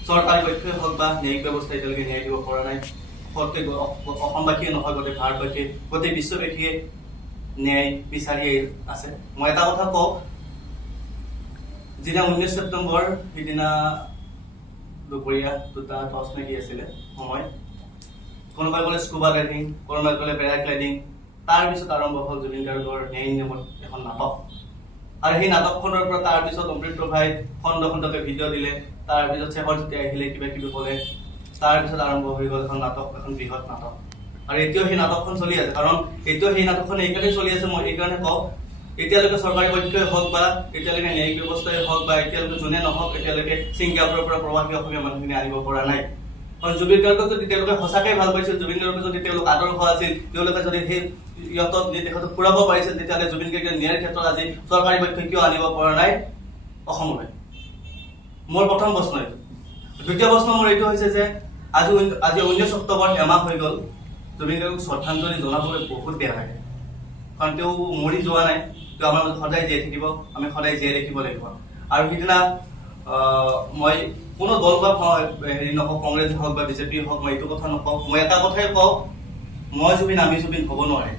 চৰকাৰী পক্ষই হওক বা ন্যায়িক ব্যৱস্থা এতিয়ালৈকে ন্যায় দিব পৰা নাই প্ৰত্যেক অসমবাসীয়ে নহয় গোটেই ভাৰতবাসীয়ে গোটেই বিশ্ববাসীয়ে ন্যায় বিচাৰি আছে মই এটা কথা কওঁ যিদিনা 19 ছেপ্টেম্বৰ সিদিনা দুপৰীয়া 2টা 10 নেকি আছিলে সময় কোনোবাই ক'লে স্কুবা ডাইভিং কোনোবাই ক'লে পেৰাগ্লাইডিং তাৰপিছত আৰম্ভ হ'ল জুবিন গাৰ্গৰ ন্যায় নামত এখন নাটক আৰু সেই নাটকখনৰ পৰা তাৰপিছত অমৃত প্ৰভাই খণ্ড খণ্ডকৈ ভিডিঅ' দিলে তাৰপিছত শেষৰ যেতিয়া আহিলে কিবা কিবি ক'লে তাৰপিছত আৰম্ভ হৈ গ'ল এখন নাটক এখন বৃহৎ নাটক আৰু এতিয়াও সেই নাটকখন চলি আছে কাৰণ এতিয়াও সেই নাটকখন এইকাৰণে চলি আছে মই এইকাৰণে কওঁ এতিয়ালৈকে চৰকাৰী পক্ষই হওক বা এতিয়ালৈকে ন্যায়িক ব্যৱস্থাই হওক বা এতিয়ালৈকে যোনে নহওক এতিয়ালৈকে ছিংগাপুৰৰ পৰা প্ৰৱাসী অসমীয়া মানুহখিনি আনিব পৰা নাই কাৰণ জুবিন গাৰ্গক যদি তেওঁলোকে সঁচাকৈ ভাল পাইছিল জুবিন গাৰ্গক যদি তেওঁলোক আদৰ্শ আছিল তেওঁলোকে যদি সেই ইহঁতক তেখেতক ফুৰাব পাৰিছিল তেতিয়াহ'লে জুবিন গাৰ্গে ন্যায়ৰ ক্ষেত্ৰত আজি চৰকাৰী পক্ষই কিয় আনিব পৰা নাই অসমলৈ মোৰ প্ৰথম প্ৰশ্ন এইটো দ্বিতীয় প্ৰশ্ন মোৰ এইটো হৈছে যে আজি 19 অক্টোবৰ এমাহ হৈ গ'ল জুবিন গাৰ্গক শ্ৰদ্ধাঞ্জলি জনাবলৈ বহুত বেয়া লাগে কাৰণ তেওঁ মৰি যোৱা নাই তেওঁ আমাৰ মাজত সদায় জীয়াই থাকিব আমি সদায় জীয়াই ৰাখিব লাগিব আৰু সিদিনা মই কোনো দল বা হেৰি নকওঁ কংগ্ৰেছ হওক বা বিজেপি হওক মই এইটো কথা নকওঁ মই এটা কথাই কওঁ মই জুবিন আমি জুবিন হ'ব নোৱাৰে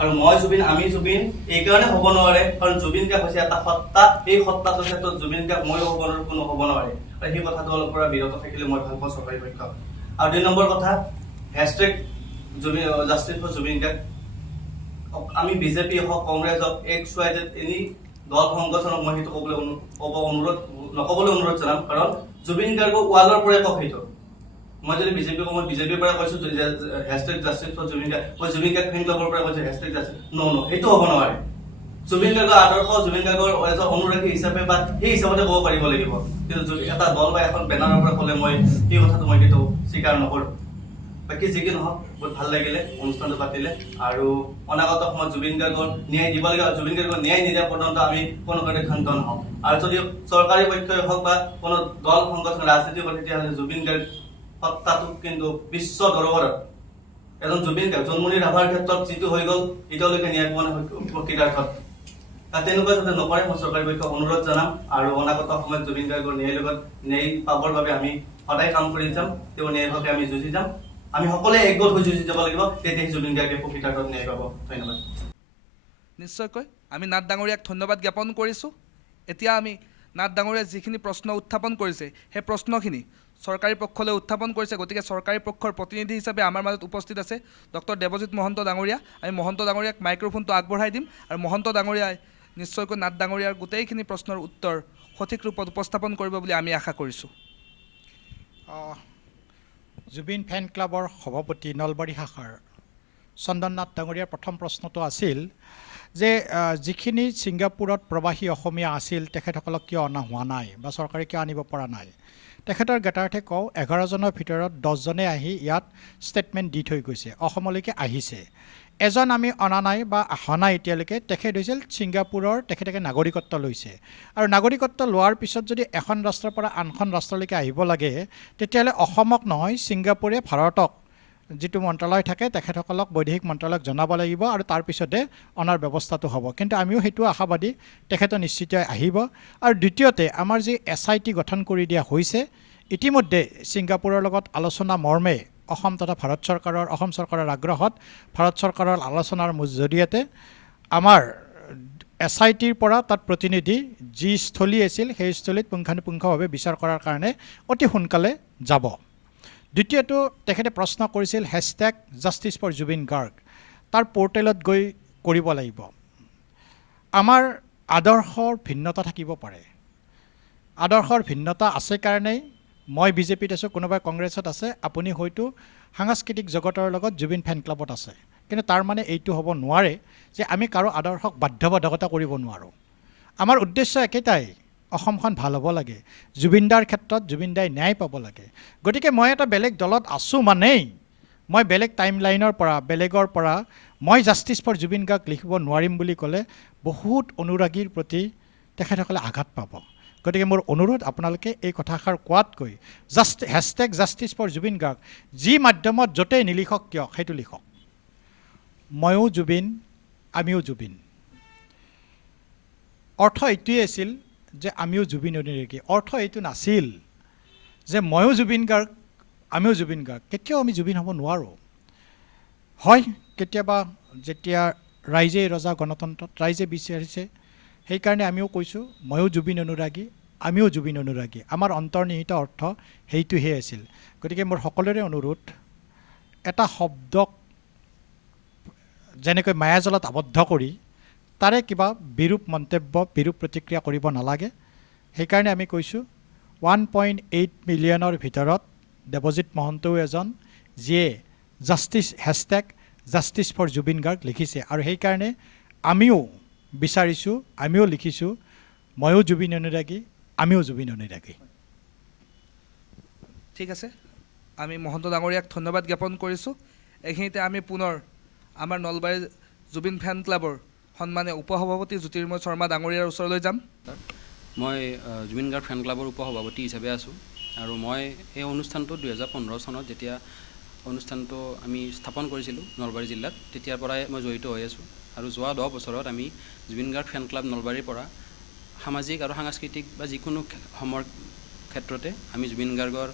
আৰু মই জুবিন আমি জুবিন এইকাৰণে হ'ব নোৱাৰে কাৰণ জুবিন গাৰ্গ হৈছে এটা সত্তা এই সত্তাটোৰ ক্ষেত্ৰত জুবিন গাৰ্গ ময়ো হ'ব নোৱাৰো কোনো হ'ব নোৱাৰে আৰু সেই কথাটো অলপ পৰা বিৰত থাকিলে মই ভাল পাওঁ চৰকাৰী পক্ষ আৰু 2 নম্বৰ কথা hashtag justice for Zubeen Garg আমি বিজেপি হওক কংগ্ৰেছ হওক XYZ এনি দল সংগঠনক মই সেইটো নক'বলৈ অনুৰোধ জনাম কাৰণ জুবিন গাৰ্গক ৱালৰ পৰাই কওক সেইটো মই যদি বিজেপি কওঁ মই বিজেপিৰ পৰা কৈছোঁ hashtag justice for Zubeen Garg মই জুবিন গাৰ্গ ফেন ক্লাবৰ পৰা কৈছোঁ হেছটেগ জাষ্টিছ সেইটো হ'ব নোৱাৰে জুবিন গাৰ্গৰ আদৰ্শ জুবিন গাৰ্গৰ এজন অনুৰাগী হিচাপে বা সেই হিচাপতে ক'ব পাৰিব লাগিব কিন্তু এটা দল বা এখন বেনাৰৰ পৰা ক'লে মই সেই কথাটো মই কিন্তু স্বীকাৰ নকৰোঁ বাকী যি কি নহওক বহুত ভাল লাগিলে অনুষ্ঠানটো পাতিলে আৰু অনাগত সময়ত জুবিন গাৰ্গৰ ন্যায় দিব লাগে আৰু জুবিন গাৰ্গৰ ন্যায় নিদিয়া পৰ্যন্ত আমি কোনো কাৰণে ক্ষান্ত নহওঁ আৰু যদি চৰকাৰী পক্ষই হওক বা কোনো দল সংগঠন ৰাজনীতি কৰে তেতিয়াহ'লে জুবিন গাৰ্গ সত্তাটো কিন্তু বিশ্ব দৰবাৰত এজন জুবিন গাৰ্গ জন্মনি ৰাভাৰ ক্ষেত্ৰত যিটো হৈ গ'ল এতিয়ালৈকে ন্যায় পোৱা নাই প্ৰকৃতাৰ্থত তেনেকুৱা যাতে নকৰে মই চৰকাৰী পক্ষক অনুৰোধ জনাম আৰু অনাগত সময়ত জুবিন গাৰ্গৰ ন্যায় পাবৰ বাবে আমি সদায় কাম কৰি যাম তেওঁৰ ন্যায়ৰ হকে আমি যুঁজি যাম আমি সকলোৱে একগোট হৈ যুঁজি যাব লাগিব তেতিয়াহে জুবিন গাৰ্গে প্ৰকৃতাৰ্থত ন্যায় পাব ধন্যবাদ নিশ্চয়কৈ আমি নাথ ডাঙৰীয়াক ধন্যবাদ জ্ঞাপন কৰিছোঁ এতিয়া আমি নাথ ডাঙৰীয়াই যিখিনি প্ৰশ্ন উত্থাপন কৰিছে সেই প্ৰশ্নখিনি চৰকাৰী পক্ষলৈ উত্থাপন কৰিছে গতিকে চৰকাৰী পক্ষৰ প্ৰতিনিধি হিচাপে আমাৰ মাজত উপস্থিত আছে ডক্টৰ দেৱজিৎ মহন্ত ডাঙৰীয়া আমি মহন্ত ডাঙৰীয়াক মাইক্ৰফোনটো আগবঢ়াই দিম আৰু মহন্ত ডাঙৰীয়াই নিশ্চয়কৈ নাথ ডাঙৰীয়াৰ গোটেইখিনি প্ৰশ্নৰ উত্তৰ সঠিক ৰূপত উপস্থাপন কৰিব বুলি আমি আশা কৰিছোঁ জুবিন ফেন ক্লাবৰ সভাপতি নলবাৰী শাখাৰ চন্দন নাথ ডাঙৰীয়াৰ প্ৰথম প্ৰশ্নটো আছিল যে যিখিনি ছিংগাপুৰত প্ৰৱাসী অসমীয়া আছিল তেখেতসকলক কিয় অনা হোৱা নাই বা চৰকাৰে কিয় আনিব পৰা নাই তেখেতৰ জ্ঞাতাৰ্থে কওঁ 11জনৰ ভিতৰত 10জনে আহি ইয়াত ষ্টেটমেণ্ট দি থৈ গৈছে অসমলৈকে আহিছে এজন আমি অনা নাই বা অহা নাই এতিয়ালৈকে তেখেত হৈছিল ছিংগাপুৰৰ তেখেতে নাগৰিকত্ব লৈছে আৰু নাগৰিকত্ব লোৱাৰ পিছত যদি এখন ৰাষ্ট্ৰৰ পৰা আনখন ৰাষ্ট্ৰলৈকে আহিব লাগে তেতিয়াহ'লে অসমক নহয় ছিংগাপুৰে ভাৰতক যিটো মন্ত্ৰালয় থাকে তেখেতসকলক বৈদেশিক মন্ত্ৰালয়ক জনাব লাগিব আৰু তাৰপিছতে অনাৰ ব্যৱস্থাটো হ'ব কিন্তু আমিও সেইটো আশাবাদী তেখেতে নিশ্চিত আহিব আৰু দ্বিতীয়তে আমাৰ যি SIT গঠন কৰি দিয়া হৈছে ইতিমধ্যে ছিংগাপুৰৰ লগত আলোচনা মৰ্মে অসম তথা অসম চৰকাৰৰ আগ্ৰহত ভাৰত চৰকাৰৰ আলোচনাৰ জৰিয়তে আমাৰ SITৰ পৰা তাত প্ৰতিনিধি যি স্থলী আছিল সেই স্থলীত পুংখানুপুংখভাৱে বিচাৰ কৰাৰ কাৰণে অতি সোনকালে যাব দ্বিতীয়টো তেখেতে প্ৰশ্ন কৰিছিল hashtag justice for Zubeen Garg তাৰ পৰ্টেলত গৈ কৰিব লাগিব আমাৰ আদৰ্শৰ ভিন্নতা থাকিব পাৰে আদৰ্শৰ ভিন্নতা আছে কাৰণেই মই বিজেপিত আছোঁ কোনোবাই কংগ্ৰেছত আছে আপুনি হয়তো সাংস্কৃতিক জগতৰ লগত জুবিন ফেন ক্লাবত আছে কিন্তু তাৰ মানে এইটো হ'ব নোৱাৰে যে আমি কাৰো আদৰ্শক বাধ্যবাধকতা কৰিব নোৱাৰোঁ আমাৰ উদ্দেশ্য একেটাই অসমখন ভাল হ'ব লাগে জুবিনদাৰ ক্ষেত্ৰত জুবিনদাই ন্যায় পাব লাগে গতিকে মই এটা বেলেগ দলত আছোঁ মানেই মই বেলেগ টাইম লাইনৰ পৰা বেলেগৰ পৰা মই জাষ্টিছ ফৰ জুবিন গাৰ্গ লিখিব নোৱাৰিম বুলি ক'লে বহুত অনুৰাগীৰ প্ৰতি তেখেতসকলে আঘাত পাব গতিকে মোৰ অনুৰোধ আপোনালোকে এই কথাষাৰ কোৱাতকৈ hashtag justice for Zubeen Garg যি মাধ্যমত য'তেই নিলিখক কিয় সেইটো লিখক ময়ো জুবিন আমিও জুবিন অৰ্থ এইটোৱেই আছিল যে আমিও জুবিন অনুৰাগী অৰ্থ এইটো নাছিল যে ময়ো জুবিন গাৰ্গ আমিও জুবিন গাৰ্গ কেতিয়াও আমি জুবিন হ'ব নোৱাৰোঁ হয় কেতিয়াবা যেতিয়া ৰাইজে ৰজা গণতন্ত্ৰত ৰাইজে বিচাৰিছে সেইকাৰণে আমিও কৈছোঁ ময়ো জুবিন অনুৰাগী আমিও জুবিন অনুৰাগী আমাৰ অন্তৰ্নিহিত অৰ্থ সেইটোহে আছিল গতিকে মোৰ সকলোৰে অনুৰোধ এটা শব্দক যেনেকৈ মায়াজালত আবদ্ধ কৰি তাৰে কিবা বিৰূপ মন্তব্য বিৰূপ প্ৰতিক্ৰিয়া কৰিব নালাগে সেইকাৰণে আমি কৈছোঁ 1.8 মিলিয়নৰ ভিতৰত দেৱজিৎ মহন্তও এজন যিয়ে hashtag justice for Zubeen Garg লিখিছে আৰু সেইকাৰণে আমিও বিচাৰিছোঁ আমিও লিখিছোঁ ময়ো জুবিন অনুৰাগী আমিও জুবিন অনুৰাগী ঠিক আছে আমি মহন্ত ডাঙৰীয়াক ধন্যবাদ জ্ঞাপন কৰিছোঁ এইখিনিতে আমি পুনৰ আমাৰ নলবাৰী জুবিন ফেন ক্লাবৰ সন্মানীয় উপসভাপতি জ্যোতিৰ্ময় শৰ্মা ডাঙৰীয়াৰ ওচৰলৈ যাম মই জুবিন গাৰ্গ ফেন ক্লাবৰ উপসভাপতি হিচাপে আছোঁ আৰু মই এই অনুষ্ঠানটো 2015 চনত যেতিয়া অনুষ্ঠানটো আমি স্থাপন কৰিছিলোঁ নলবাৰী জিলাত তেতিয়াৰ পৰাই মই জড়িত হৈ আছোঁ আৰু যোৱা 10 বছৰত আমি জুবিন গাৰ্গ ফেন ক্লাব নলবাৰীৰ পৰা সামাজিক আৰু সাংস্কৃতিক বা যিকোনো সময়ৰ ক্ষেত্ৰতে আমি জুবিন গাৰ্গৰ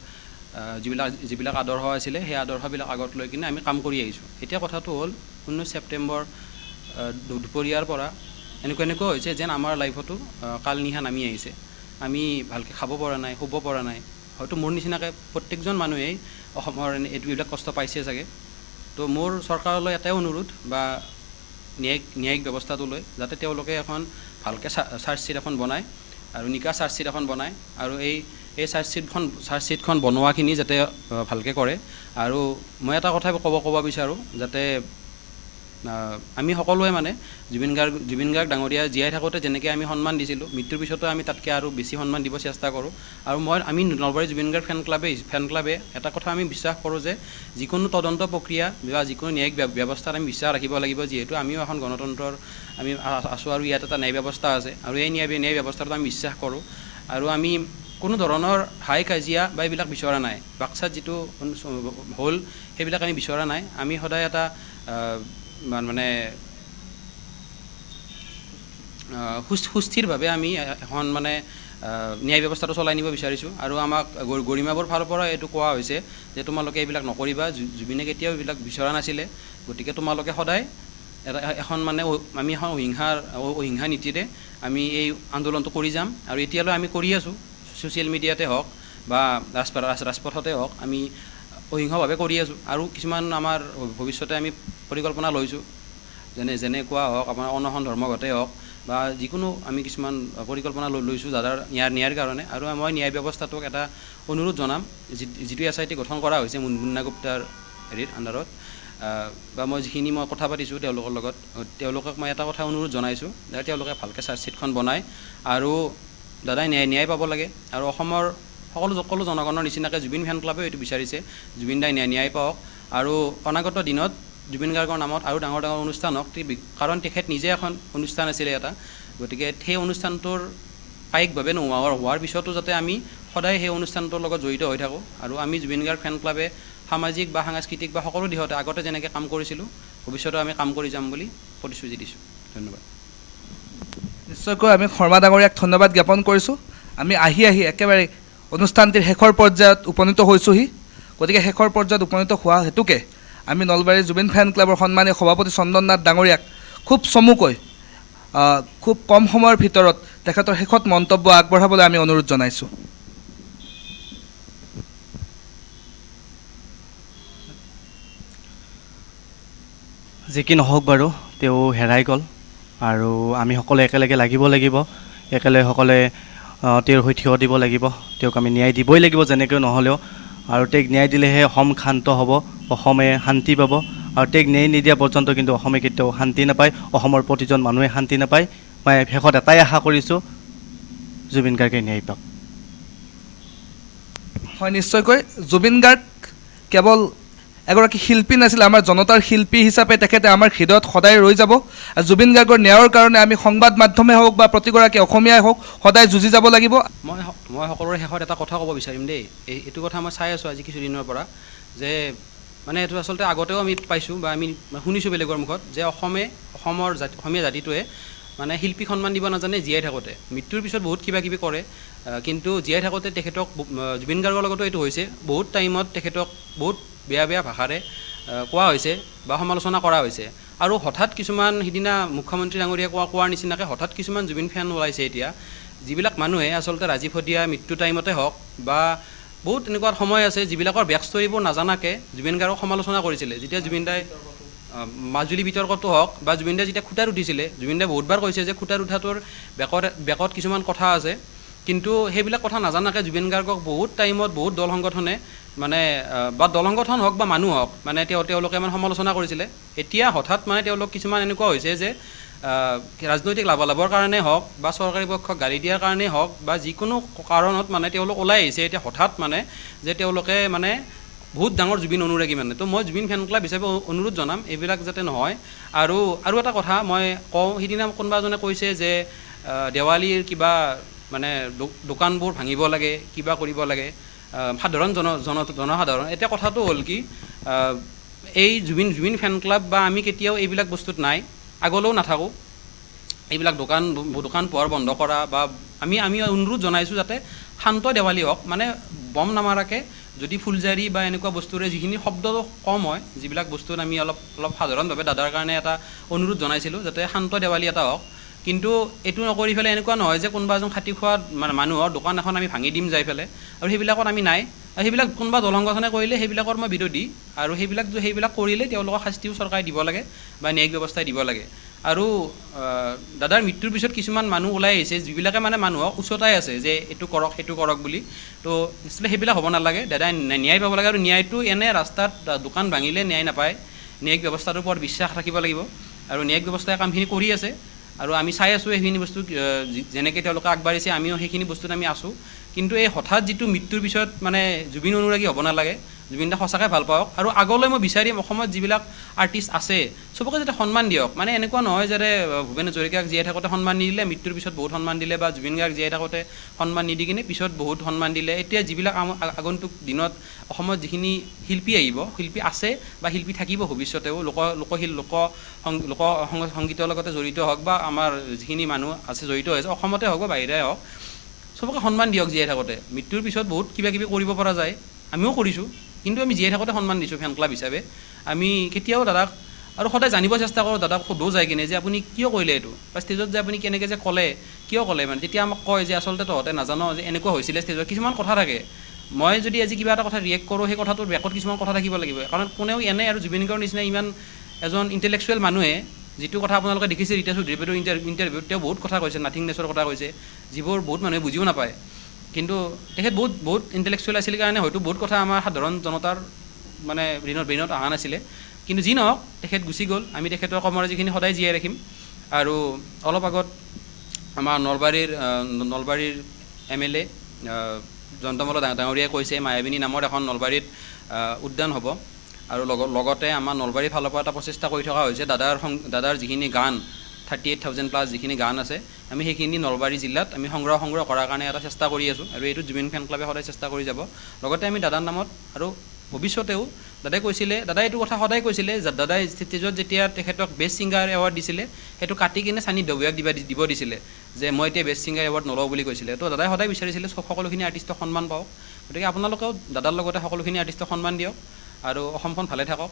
যিবিলাক আদৰ্শ আছিলে সেই আদৰ্শবিলাক আগত লৈ কিনে আমি কাম কৰি আহিছোঁ এতিয়া কথাটো হ'ল 19 ছেপ্টেম্বৰ দুপৰীয়াৰ পৰা এনেকুৱা হৈছে যেন আমাৰ লাইফতো কাল নিশা নামি আহিছে আমি ভালকৈ খাব পৰা নাই শুব পৰা নাই হয়তো মোৰ নিচিনাকৈ প্ৰত্যেকজন মানুহেই অসমৰ এইবিলাক কষ্ট পাইছে চাগে। তো মোৰ চৰকাৰলৈ এটাই অনুৰোধ বা ন্যায়িক ব্যৱস্থাটোলৈ, যাতে তেওঁলোকে এখন ভালকৈ চাৰ্জশ্বিট এখন বনায় আৰু নিকা চাৰ্জশ্বিট এখন বনায় আৰু এই চাৰ্জশ্বিটখন বনোৱাখিনি যাতে ভালকৈ কৰে। আৰু মই এটা কথাই ক'ব বিচাৰোঁ, যাতে আমি সকলোৱে মানে জুবিন গাৰ্গ ডাঙৰীয়া জীয়াই থাকোঁতে যেনেকৈ আমি সন্মান দিছিলোঁ, মৃত্যুৰ পিছতো আমি তাতকৈ আৰু বেছি সন্মান দিব চেষ্টা কৰোঁ। আৰু আমি নলবাৰী জুবিন গাৰ্গ ফেন ক্লাবে এটা কথা আমি বিশ্বাস কৰোঁ যে যিকোনো তদন্ত প্ৰক্ৰিয়া বা যিকোনো ন্যায়িক ব্যৱস্থাত আমি বিশ্বাস ৰাখিব লাগিব, যিহেতু আমিও এখন গণতন্ত্ৰৰ আমি আছোঁ আৰু ইয়াত এটা ন্যায় ব্যৱস্থা আছে আৰু এই ন্যায় ব্যৱস্থাটো আমি বিশ্বাস কৰোঁ। আৰু আমি কোনো ধৰণৰ হাই কাজিয়া বা এইবিলাক বিচৰা নাই। বাক্সাত যিটো হ'ল সেইবিলাক আমি বিচৰা নাই। আমি সদায় এটা মানে সুস্থিৰভাৱে আমি এখন মানে ন্যায় ব্যৱস্থাটো চলাই নিব বিচাৰিছোঁ। আৰু আমাক গৰিমাবোৰ ফালৰ পৰা এইটো কোৱা হৈছে যে তোমালোকে এইবিলাক নকৰিবা, জুবিনে কেতিয়াও এইবিলাক বিচৰা নাছিলে, গতিকে তোমালোকে সদায় এখন মানে আমি এখন অহিংসা নীতিৰে আমি এই আন্দোলনটো কৰি যাম। আৰু এতিয়ালৈ আমি কৰি আছোঁ, ছ'চিয়েল মিডিয়াতে হওক বা ৰাজপথতে হওক আমি অহিংসভাৱে কৰি আছোঁ। আৰু কিছুমান আমাৰ ভৱিষ্যতে আমি পৰিকল্পনা লৈছোঁ, যেনেকুৱা হওক আমাৰ অনশন ধৰ্মঘটেই হওক বা যিকোনো আমি কিছুমান পৰিকল্পনা লৈছোঁ দাদাৰ ন্যায়ৰ কাৰণে। আৰু মই ন্যায় ব্যৱস্থাটোক এটা অনুৰোধ জনাম, যিটো SIT গঠন কৰা হৈছে মুন্না গুপ্তাৰ আণ্ডাৰত, বা মই যিখিনি কথা পাতিছোঁ তেওঁলোকৰ লগত, তেওঁলোকক মই এটা কথা অনুৰোধ জনাইছোঁ যে তেওঁলোকে ভালকৈ চাৰ্জশ্বিটখন বনায় আৰু দাদাই ন্যায় পাব লাগে। আৰু অসমৰ সকলো জনগণৰ নিচিনাকৈ জুবিন ফেন ক্লাবেও এইটো বিচাৰিছে জুবিন দাই ন্যায় পাওক আৰু অনাগত দিনত জুবিন গাৰ্গৰ নামত আৰু ডাঙৰ অনুষ্ঠান হওক, কাৰণ তেখেত নিজে এখন অনুষ্ঠান আছিলে এটা, গতিকে সেই অনুষ্ঠানটোৰ কায়িকভাৱে হোৱাৰ পিছতো যাতে আমি সদায় সেই অনুষ্ঠানটোৰ লগত জড়িত হৈ থাকোঁ। আৰু আমি জুবিন গাৰ্গ ফেন ক্লাবে সামাজিক বা সাংস্কৃতিক বা সকলো দিশতে আগতে যেনেকৈ কাম কৰিছিলোঁ ভৱিষ্যতে আমি কাম কৰি যাম বুলি প্ৰতিশ্ৰুতি দিছোঁ। ধন্যবাদ। নিশ্চয়কৈ আমি শৰ্মা ডাঙৰীয়াক ধন্যবাদ জ্ঞাপন কৰিছোঁ। আমি আহি একেবাৰে অনুষ্ঠানটিৰ শেষৰ পৰ্যায়ত উপনীত হৈছোঁহি। গতিকে শেষৰ পৰ্যায়ত উপনীত হোৱা হেতুকে আমি নলবাৰীৰ জুবিন ফেন ক্লাবৰ সন্মানীয় সভাপতি চন্দন নাথ ডাঙৰীয়াক খুব চমুকৈ খুব কম সময়ৰ ভিতৰত তেখেতৰ শেষত মন্তব্য আগবঢ়াবলৈ আমি অনুৰোধ জনাইছোঁ। যি কি নহওক বাৰু তেওঁ হেৰাই গ'ল আৰু আমি সকলোৱে একেলগে লাগিব, একেলগে সকলোৱে তেওঁৰ হৈ থিয় দিব লাগিব। তেওঁক আমি ন্যায় দিবই লাগিব যেনেকৈ নহ'লেও, আৰু তেওঁক ন্যায় দিলেহে অসম শান্ত হ'ব, অসমে শান্তি পাব। আৰু তেওঁক ন্যায় নিদিয়া পৰ্যন্ত কিন্তু অসমে কেতিয়াও শান্তি নাপায়, অসমৰ প্ৰতিজন মানুহে শান্তি নাপায়। মই শেষত এটাই আশা কৰিছোঁ, জুবিন গাৰ্গে ন্যায় পাওক। হয়, নিশ্চয়কৈ জুবিন গাৰ্গ কেৱল এগৰাকী শিল্পী নাছিল, আমাৰ জনতাৰ শিল্পী হিচাপে তেখেতে আমাৰ হৃদয়ত সদায় ৰৈ যাব। আৰু জুবিন গাৰ্গৰ ন্যায়ৰ কাৰণে আমি সংবাদ মাধ্যমে হওক বা প্ৰতিগৰাকী অসমীয়াই হওক সদায় যুঁজি যাব লাগিব। মই সকলোৰে শেষত এটা কথা ক'ব বিচাৰিম দেই। এইটো কথা মই চাই আছোঁ আজি কিছুদিনৰ পৰা, যে মানে এইটো আচলতে আগতেও আমি পাইছোঁ বা আমি শুনিছোঁ বেলেগৰ মুখত, যে অসমৰ অসমীয়া জাতিটোৱে মানে শিল্পীক সন্মান দিব নাজানে জীয়াই থাকোঁতে। মৃত্যুৰ পিছত বহুত কিবা কিবি কৰে, কিন্তু জীয়াই থাকোঁতে তেখেতক জুবিন গাৰ্গৰ লগতো এইটো হৈছে, বহুত টাইমত তেখেতক বহুত বেয়া ভাষাৰে কোৱা হৈছে বা সমালোচনা কৰা হৈছে। আৰু হঠাৎ কিছুমান সিদিনা মুখ্যমন্ত্ৰী ডাঙৰীয়াই কোৱাৰ নিচিনাকৈ হঠাৎ কিছুমান জুবিন ফেন ওলাইছে এতিয়া, যিবিলাক মানুহে আচলতে ৰাজীৱ হদিয়া মৃত্যু টাইমতে হওক বা বহুত এনেকুৱা সময় আছে যিবিলাকৰ বেক ষ্টৰিবোৰ নাজানাকৈ জুবিন গাৰ্গক সমালোচনা কৰিছিলে। যেতিয়া জুবিন দাই মাজুলী বিতৰ্কটো হওক বা জুবিন দাই যেতিয়া খুটাত উঠিছিলে, জুবিন দাই বহুতবাৰ কৈছে যে খুটাত উঠাটোৰ বেকত কিছুমান কথা আছে, কিন্তু সেইবিলাক কথা নাজানাকৈ জুবিন গাৰ্গক বহুত টাইমত বহুত দল সংগঠনে মানে বা দল সংগঠন হওক বা মানুহ হওক মানে তেওঁলোকে মানে সমালোচনা কৰিছিলে। এতিয়া হঠাৎ মানে তেওঁলোক কিছুমান এনেকুৱা হৈছে যে ৰাজনৈতিক লাভালাভৰ কাৰণে হওক বা চৰকাৰী পক্ষক গালি দিয়াৰ কাৰণেই হওক বা যিকোনো কাৰণত মানে তেওঁলোক ওলাই আহিছে এতিয়া হঠাৎ মানে, যে তেওঁলোকে মানে বহুত ডাঙৰ জুবিন অনুৰাগী মানে। তো মই জুবিন ফেন ক্লাব হিচাপে অনুৰোধ জনাম এইবিলাক যাতে নহয়। আৰু এটা কথা মই কওঁ, সিদিনা কোনোবা এজনে কৈছে যে দেৱালীৰ কিবা মানে দোকানবোৰ ভাঙিব লাগে, কিবা কৰিব লাগে সাধাৰণ জনসাধাৰণ। এতিয়া কথাটো হ'ল কি, এই জুবিন ফেন ক্লাব বা আমি কেতিয়াও এইবিলাক বস্তুত নাই, আগলৈও নাথাকোঁ। এইবিলাক দোকান পোহাৰ বন্ধ কৰা বা আমি অনুৰোধ জনাইছোঁ যাতে শান্ত দেৱালী হওক, মানে বম নামাৰাকৈ যদি ফুলজাৰি বা এনেকুৱা বস্তুৰে যিখিনি শব্দ কম হয়, যিবিলাক বস্তুত আমি অলপ সাধাৰণভাৱে দাদাৰ কাৰণে এটা অনুৰোধ জনাইছিলোঁ যাতে শান্ত দেৱালী এটা হওক। কিন্তু এইটো নকৰি পেলাই এনেকুৱা নহয় যে কোনোবা এজন খাটি খোৱা মানে মানুহৰ দোকান এখন আমি ভাঙি দিম যাই পেলাই, আৰু সেইবিলাকত আমি নাই। আৰু সেইবিলাক কোনোবা দল সংগঠনে কৰিলে সেইবিলাকৰ মই বিৰোধী, আৰু সেইবিলাক কৰিলে তেওঁলোকক শাস্তিও চৰকাৰে দিব লাগে বা ন্যায়িক ব্যৱস্থাই দিব লাগে। আৰু দাদাৰ মৃত্যুৰ পিছত কিছুমান মানুহ ওলাই আহিছে যিবিলাকে মানে মানুহক উচতাই আছে যে এইটো কৰক সেইটো কৰক বুলি। তো আচলতে সেইবিলাক হ'ব নালাগে, দাদাই ন্যায় পাব লাগে। আৰু ন্যায়টো এনে ৰাস্তাত দোকান ভাঙিলে ন্যায় নাপায়, ন্যায়িক ব্যৱস্থাটোৰ ওপৰত বিশ্বাস ৰাখিব লাগিব, আৰু ন্যায়িক ব্যৱস্থাই কামখিনি কৰি আছে। আৰু আমি চাই আছোঁ সেইখিনি বস্তু যেনেকৈ তেওঁলোকে আগবাঢ়িছে, আমিও সেইখিনি বস্তুত আমি আছোঁ। কিন্তু এই হঠাৎ যিটো মৃত্যুৰ পিছত মানে জুবিন অনুৰাগী হ'ব নালাগে, জুবিন দা সঁচাকৈ ভাল পাওক। আৰু আগলৈ মই বিচাৰিম অসমত যিবিলাক আৰ্টিষ্ট আছে চবকে যাতে সন্মান দিয়ক। মানে এনেকুৱা নহয় যে ভূপেন হাজৰিকাক জীয়াই থাকোঁতে সন্মান নিদিলে, মৃত্যুৰ পিছত বহুত সন্মান দিলে, বা জুবিন গাৰ্গক জীয়াই থাকোঁতে সন্মান নিদি কিনে পিছত বহুত সন্মান দিলে। এতিয়া যিবিলাক আগন্তুক দিনত অসমত যিখিনি শিল্পী আহিব, শিল্পী আছে বা শিল্পী থাকিব ভৱিষ্যতেও, লোক সংগীতৰ লগতে জড়িত হওক বা আমাৰ যিখিনি মানুহ আছে জড়িত হৈ আছে, অসমতে হওক বা বাহিৰাই হওক, চবকে সন্মান দিয়ক জীয়াই থাকোঁতে। মৃত্যুৰ পিছত বহুত কিবা কিবি কৰিব পৰা যায়, আমিও কৰিছোঁ, কিন্তু আমি জীয়াই থাকোঁতে সন্মান দিছোঁ ফেন ক্লাব হিচাপে। আমি কেতিয়াও দাদাক আৰু সদায় জানিব চেষ্টা কৰোঁ, দাদাক সোধো যায় কিনে যে আপুনি কিয় কৰিলে এইটো, বা ষ্টেজত যে আপুনি কেনেকৈ যে ক'লে, কিয় ক'লে। মানে তেতিয়া আমাক কয় যে আচলতে তহঁতে নাজানো যে এনেকুৱা হৈছিলে ষ্টেজত, কিছুমান কথা থাকে। মই যদি আজি কিবা এটা কথা ৰিয়েক্ট কৰোঁ, সেই কথাটোৰ বেকত কিছুমান কথা থাকিব লাগিব, কাৰণ কোনেও এনে আৰু জুবিন গাৰ্গৰ নিচিনা ইমান এজন ইণ্টেলেকচুৱেল মানুহে, যিটো কথা আপোনালোকে দেখিছে ৰীতা চৌধুৰীৰ ইণ্টাৰভিউত তেওঁ বহুত কথা কৈছে, নাথিংনেছৰ কথা কৈছে, যিবোৰ বহুত মানুহে বুজিও নাপায়। কিন্তু তেখেত বহুত ইণ্টেলেকচুৱেল আছিল কাৰণে হয়তো বহুত কথা আমাৰ সাধাৰণ জনতাৰ মানে ব্ৰেইনত অহা নাছিলে। কিন্তু যি নহওক তেখেত গুচি গ'ল, আমি তেখেতৰ কৰ্মৰাজিখিনি সদায় জীয়াই ৰাখিম। আৰু অলপ আগত আমাৰ নলবাৰীৰ MLA জয়ন্তমল্ল ডাঙৰীয়াই কৈছে মায়াবিনী নামৰ এখন নলবাৰীত উদ্যান হ'ব। আৰু লগতে আমাৰ নলবাৰীৰ ফালৰ পৰা এটা প্ৰচেষ্টা কৰি থকা হৈছে, দাদাৰ যিখিনি গান 38,000+ যিখিনি গান আছে, আমি সেইখিনি নলবাৰী জিলাত আমি সংগ্ৰহ কৰাৰ কাৰণে এটা চেষ্টা কৰি আছোঁ। আৰু এইটো জুবিন ফেন ক্লাবে সদায় চেষ্টা কৰি যাব। লগতে আমি দাদাৰ নামত আৰু ভৱিষ্যতেও দাদাই এইটো কথা সদায় কৈছিলে, দাদাই ষ্টেজত যেতিয়া তেখেতক বেষ্ট ছিংগাৰ এৱাৰ্ড দিছিলে, সেইটো কাটি কিনে চানি দেউৰীয়াক দিব দিছিলে, যে মই এতিয়া বেষ্ট ছিংগাৰ এৱাৰ্ড নলওঁ বুলি কৈছিলে। তো দাদাই সদায় বিচাৰিছিলে সকলোখিনি আৰ্টিষ্টক সন্মান পাওক। গতিকে আপোনালোকেও দাদাৰ লগতে সকলোখিনি আৰ্টিষ্টক সন্মান দিয়ক, আৰু অসমখন ভালে থাকক,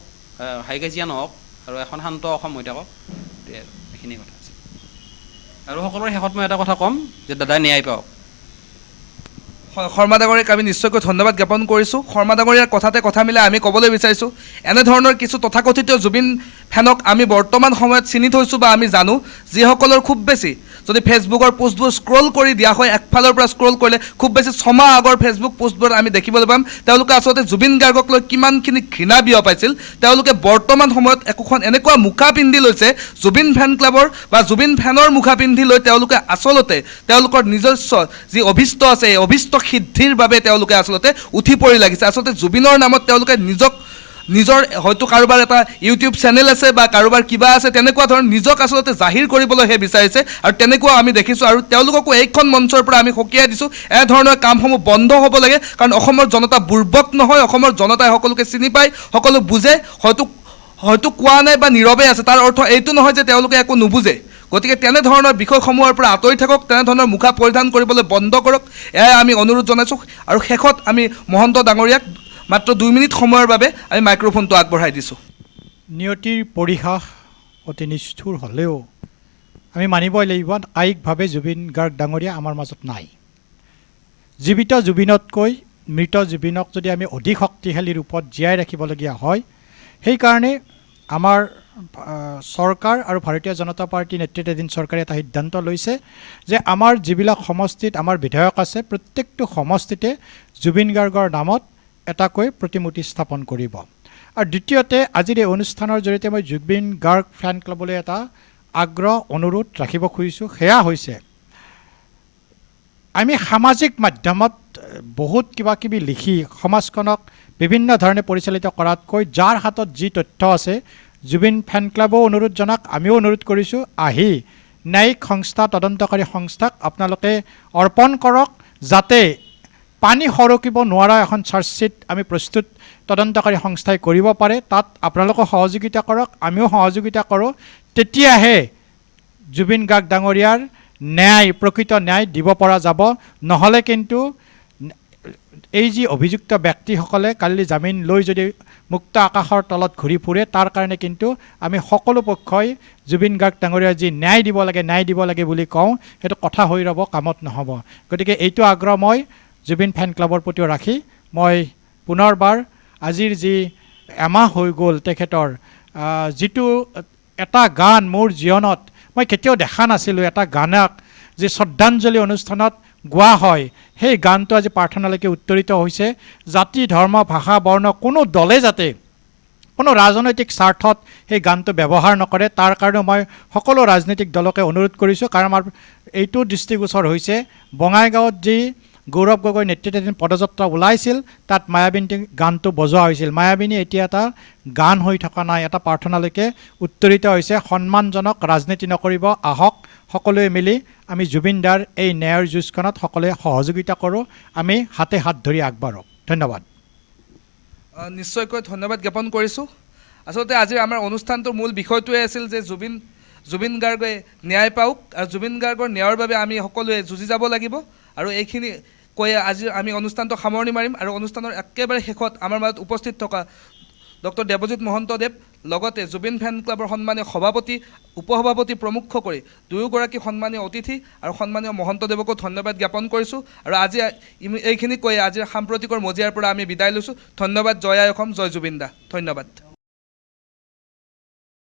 হাই কাজিয়া নহওক, আৰু এখন শান্ত অসম হৈ থাকক। এইখিনি কথা আছে। আৰু সকলোৰে শেষত মই এটা কথা ক'ম যে দাদাই ন্যায় পাওক। শৰ্মা ডাঙৰীয়াক আমি নিশ্চয়কৈ ধন্যবাদ জ্ঞাপন কৰিছোঁ। শৰ্মা ডাঙৰীয়াৰ কথাতে কথা মিলাই আমি ক'বলৈ বিচাৰিছোঁ, এনেধৰণৰ কিছু তথাকথিত জুবিন ফেনক আমি বৰ্তমান সময়ত চিনি থৈছোঁ বা আমি জানো, যিসকলৰ খুব বেছি যদি ফেচবুকৰ পোষ্টবোৰ স্ক্ৰল কৰি দিয়া হয়, একফালৰ পৰা স্ক্ৰল কৰিলে খুব বেছি 6 মাহ আগৰ ফেচবুক পোষ্টবোৰত আমি দেখিবলৈ পাম তেওঁলোকে আচলতে জুবিন গাৰ্গক লৈ কিমানখিনি ঘৃণা বিয়পাইছিল। তেওঁলোকে বৰ্তমান সময়ত একোখন এনেকুৱা মুখা পিন্ধি লৈছে, জুবিন ফেন ক্লাবৰ বা জুবিন ফেনৰ মুখা পিন্ধি লৈ তেওঁলোকে আচলতে তেওঁলোকৰ নিজস্ব যি অভিষ্ট আছে, এই অভিষ্ট সিদ্ধিৰ বাবে তেওঁলোকে আচলতে উঠি পৰি লাগিছে। আচলতে জুবিনৰ নামত তেওঁলোকে নিজৰ হয়তো কাৰোবাৰ এটা ইউটিউব চেনেল আছে বা কাৰোবাৰ কিবা আছে, তেনেকুৱা ধৰণৰ নিজক আচলতে জাহিৰ কৰিবলৈহে বিচাৰিছে, আৰু তেনেকুৱা আমি দেখিছোঁ। আৰু তেওঁলোককো এইখন মঞ্চৰ পৰা আমি সকীয়াই দিছোঁ, এনেধৰণৰ কামসমূহ বন্ধ হ'ব লাগে। কাৰণ অসমৰ জনতা বুৰ্বক নহয়, অসমৰ জনতাই সকলোকে চিনি পায়, সকলো বুজে। হয়তো কোৱা নাই বা নীৰৱে আছে, তাৰ অৰ্থ এইটো নহয় যে তেওঁলোকে একো নুবুজে। গতিকে তেনেধৰণৰ বিষয়সমূহৰ পৰা আঁতৰি থাকক, তেনেধৰণৰ মুখা পৰিধান কৰিবলৈ বন্ধ কৰক, এয়াই আমি অনুৰোধ জনাইছোঁ। আৰু শেষত আমি মহন্ত ডাঙৰীয়াক মাত্ৰ 2 মিনিট সময়ৰ বাবে আমি মাইক্ৰফোনটো আগবঢ়াই দিছোঁ। নিয়তিৰ পৰিহাস অতি নিষ্ঠুৰ হ'লেও আমি মানিবই লাগিব, কায়িকভাৱে জুবিন গাৰ্গ ডাঙৰীয়া আমাৰ মাজত নাই। জীৱিত জুবিনতকৈ মৃত জুবিনক যদি আমি অধিক শক্তিশালী ৰূপত জীয়াই ৰাখিবলগীয়া হয়, সেইকাৰণে আমাৰ চৰকাৰ আৰু ভাৰতীয় জনতা পাৰ্টী নেতৃত্বাধীন চৰকাৰে এটা সিদ্ধান্ত লৈছে যে আমাৰ যিবিলাক সমষ্টিত আমাৰ বিধায়ক আছে, প্ৰত্যেকটো সমষ্টিতে জুবিন গাৰ্গৰ নামত এটাকৈ প্ৰতিমূৰ্তি স্থাপন কৰিব। আৰু দ্বিতীয়তে আজিৰ এই অনুষ্ঠানৰ জৰিয়তে মই জুবিন গাৰ্গ ফেন ক্লাবলৈ এটা আগ্ৰহ অনুৰোধ ৰাখিব খুজিছোঁ, সেয়া হৈছে আমি সামাজিক মাধ্যমত বহুত কিবা কিবি লিখি সমাজখনক বিভিন্ন ধৰণে পৰিচালিত কৰাতকৈ যাৰ হাতত যি তথ্য আছে, জুবিন ফেন ক্লাবেও অনুৰোধ জনাওক, আমিও অনুৰোধ কৰিছোঁ, আহি ন্যায়িক সংস্থা তদন্তকাৰী সংস্থাক আপোনালোকে অৰ্পণ কৰক, যাতে পানী সৰকিব নোৱাৰা এখন চাৰ্জশ্বিট আমি প্ৰস্তুত তদন্তকাৰী সংস্থাই কৰিব পাৰে। তাত আপোনালোকেও সহযোগিতা কৰক, আমিও সহযোগিতা কৰোঁ, তেতিয়াহে জুবিন গাৰ্গ ডাঙৰীয়াৰ ন্যায়, প্ৰকৃত ন্যায় দিব পৰা যাব। নহ'লে কিন্তু এই যি অভিযুক্ত ব্যক্তিসকলে কালি জামিন লৈ যদি মুক্ত আকাশৰ তলত ঘূৰি ফুৰে তাৰ কাৰণে কিন্তু আমি সকলো পক্ষই জুবিন গাৰ্গ ডাঙৰীয়া যি ন্যায় দিব লাগে বুলি কওঁ সেইটো কথা হৈ ৰ'ব কামত নহ'ব গতিকে এইটো আগ্ৰহ মই জুবিন ফেন ক্লাবৰ প্ৰতিও ৰাখি মই পুনৰবাৰ আজিৰ যি এমাহ হৈ গ'ল তেখেতৰ যিটো এটা গান মোৰ জীৱনত মই কেতিয়াও দেখা নাছিলোঁ এটা গানক যি শ্ৰদ্ধাঞ্জলি অনুষ্ঠানত গোৱা হয় সেই গানটো আজি প্ৰাৰ্থনালৈকে উত্তৰিত হৈছে জাতি ধৰ্ম ভাষা বৰ্ণ কোনো দলে যাতে কোনো ৰাজনৈতিক স্বাৰ্থত সেই গানটো ব্যৱহাৰ নকৰে তাৰ কাৰণে মই সকলো ৰাজনৈতিক দলকে অনুৰোধ কৰিছোঁ কাৰণ আমাৰ এইটো দৃষ্টিগোচৰ হৈছে বঙাইগাঁৱত যি গৌৰৱ গগৈ নেতৃত্বাধীন পদযাত্ৰা ওলাইছিল তাত মায়াবিনী গানটো বজোৱা হৈছিল মায়াবিনী এতিয়া এটা গান হৈ থকা নাই এটা প্ৰাৰ্থনালৈকে উত্তৰিত হৈছে সন্মানজনক ৰাজনীতি নকৰিব আহক সকলোৱে মিলি আমি জুবিন দাৰ এই ন্যায়ৰ যুঁজখনত সকলোৱে সহযোগিতা কৰোঁ আমি হাতে হাত ধৰি আগবাঢ়োঁ ধন্যবাদ নিশ্চয়কৈ ধন্যবাদ জ্ঞাপন কৰিছোঁ আচলতে আজিৰ আমাৰ অনুষ্ঠানটোৰ মূল বিষয়টোৱে আছিল যে জুবিন গাৰ্গে ন্যায় পাওক আৰু জুবিন গাৰ্গৰ ন্যায়ৰ বাবে আমি সকলোৱে যুঁজি যাব লাগিব আৰু এইখিনি কৈ আজি আমি অনুষ্ঠানটো সামৰণি মাৰিম আৰু অনুষ্ঠানৰ একেবাৰে শেষত আমাৰ মাজত উপস্থিত থকা ডক্টৰ দেৱজিৎ মহন্তদেৱ লগতে জুবিন ফেন ক্লাবৰ সন্মানীয় সভাপতি উপসভাপতি প্ৰমুখ কৰি দুয়োগৰাকী সন্মানীয় অতিথি আৰু সন্মানীয় মহন্তদেৱকো ধন্যবাদ জ্ঞাপন কৰিছোঁ আৰু আজি এইখিনি কৈ আজিৰ সাম্প্ৰতিকৰ মজিয়াৰ পৰা আমি বিদায় লৈছোঁ ধন্যবাদ জয় আই অসম জয় জুবিন দা ধন্যবাদ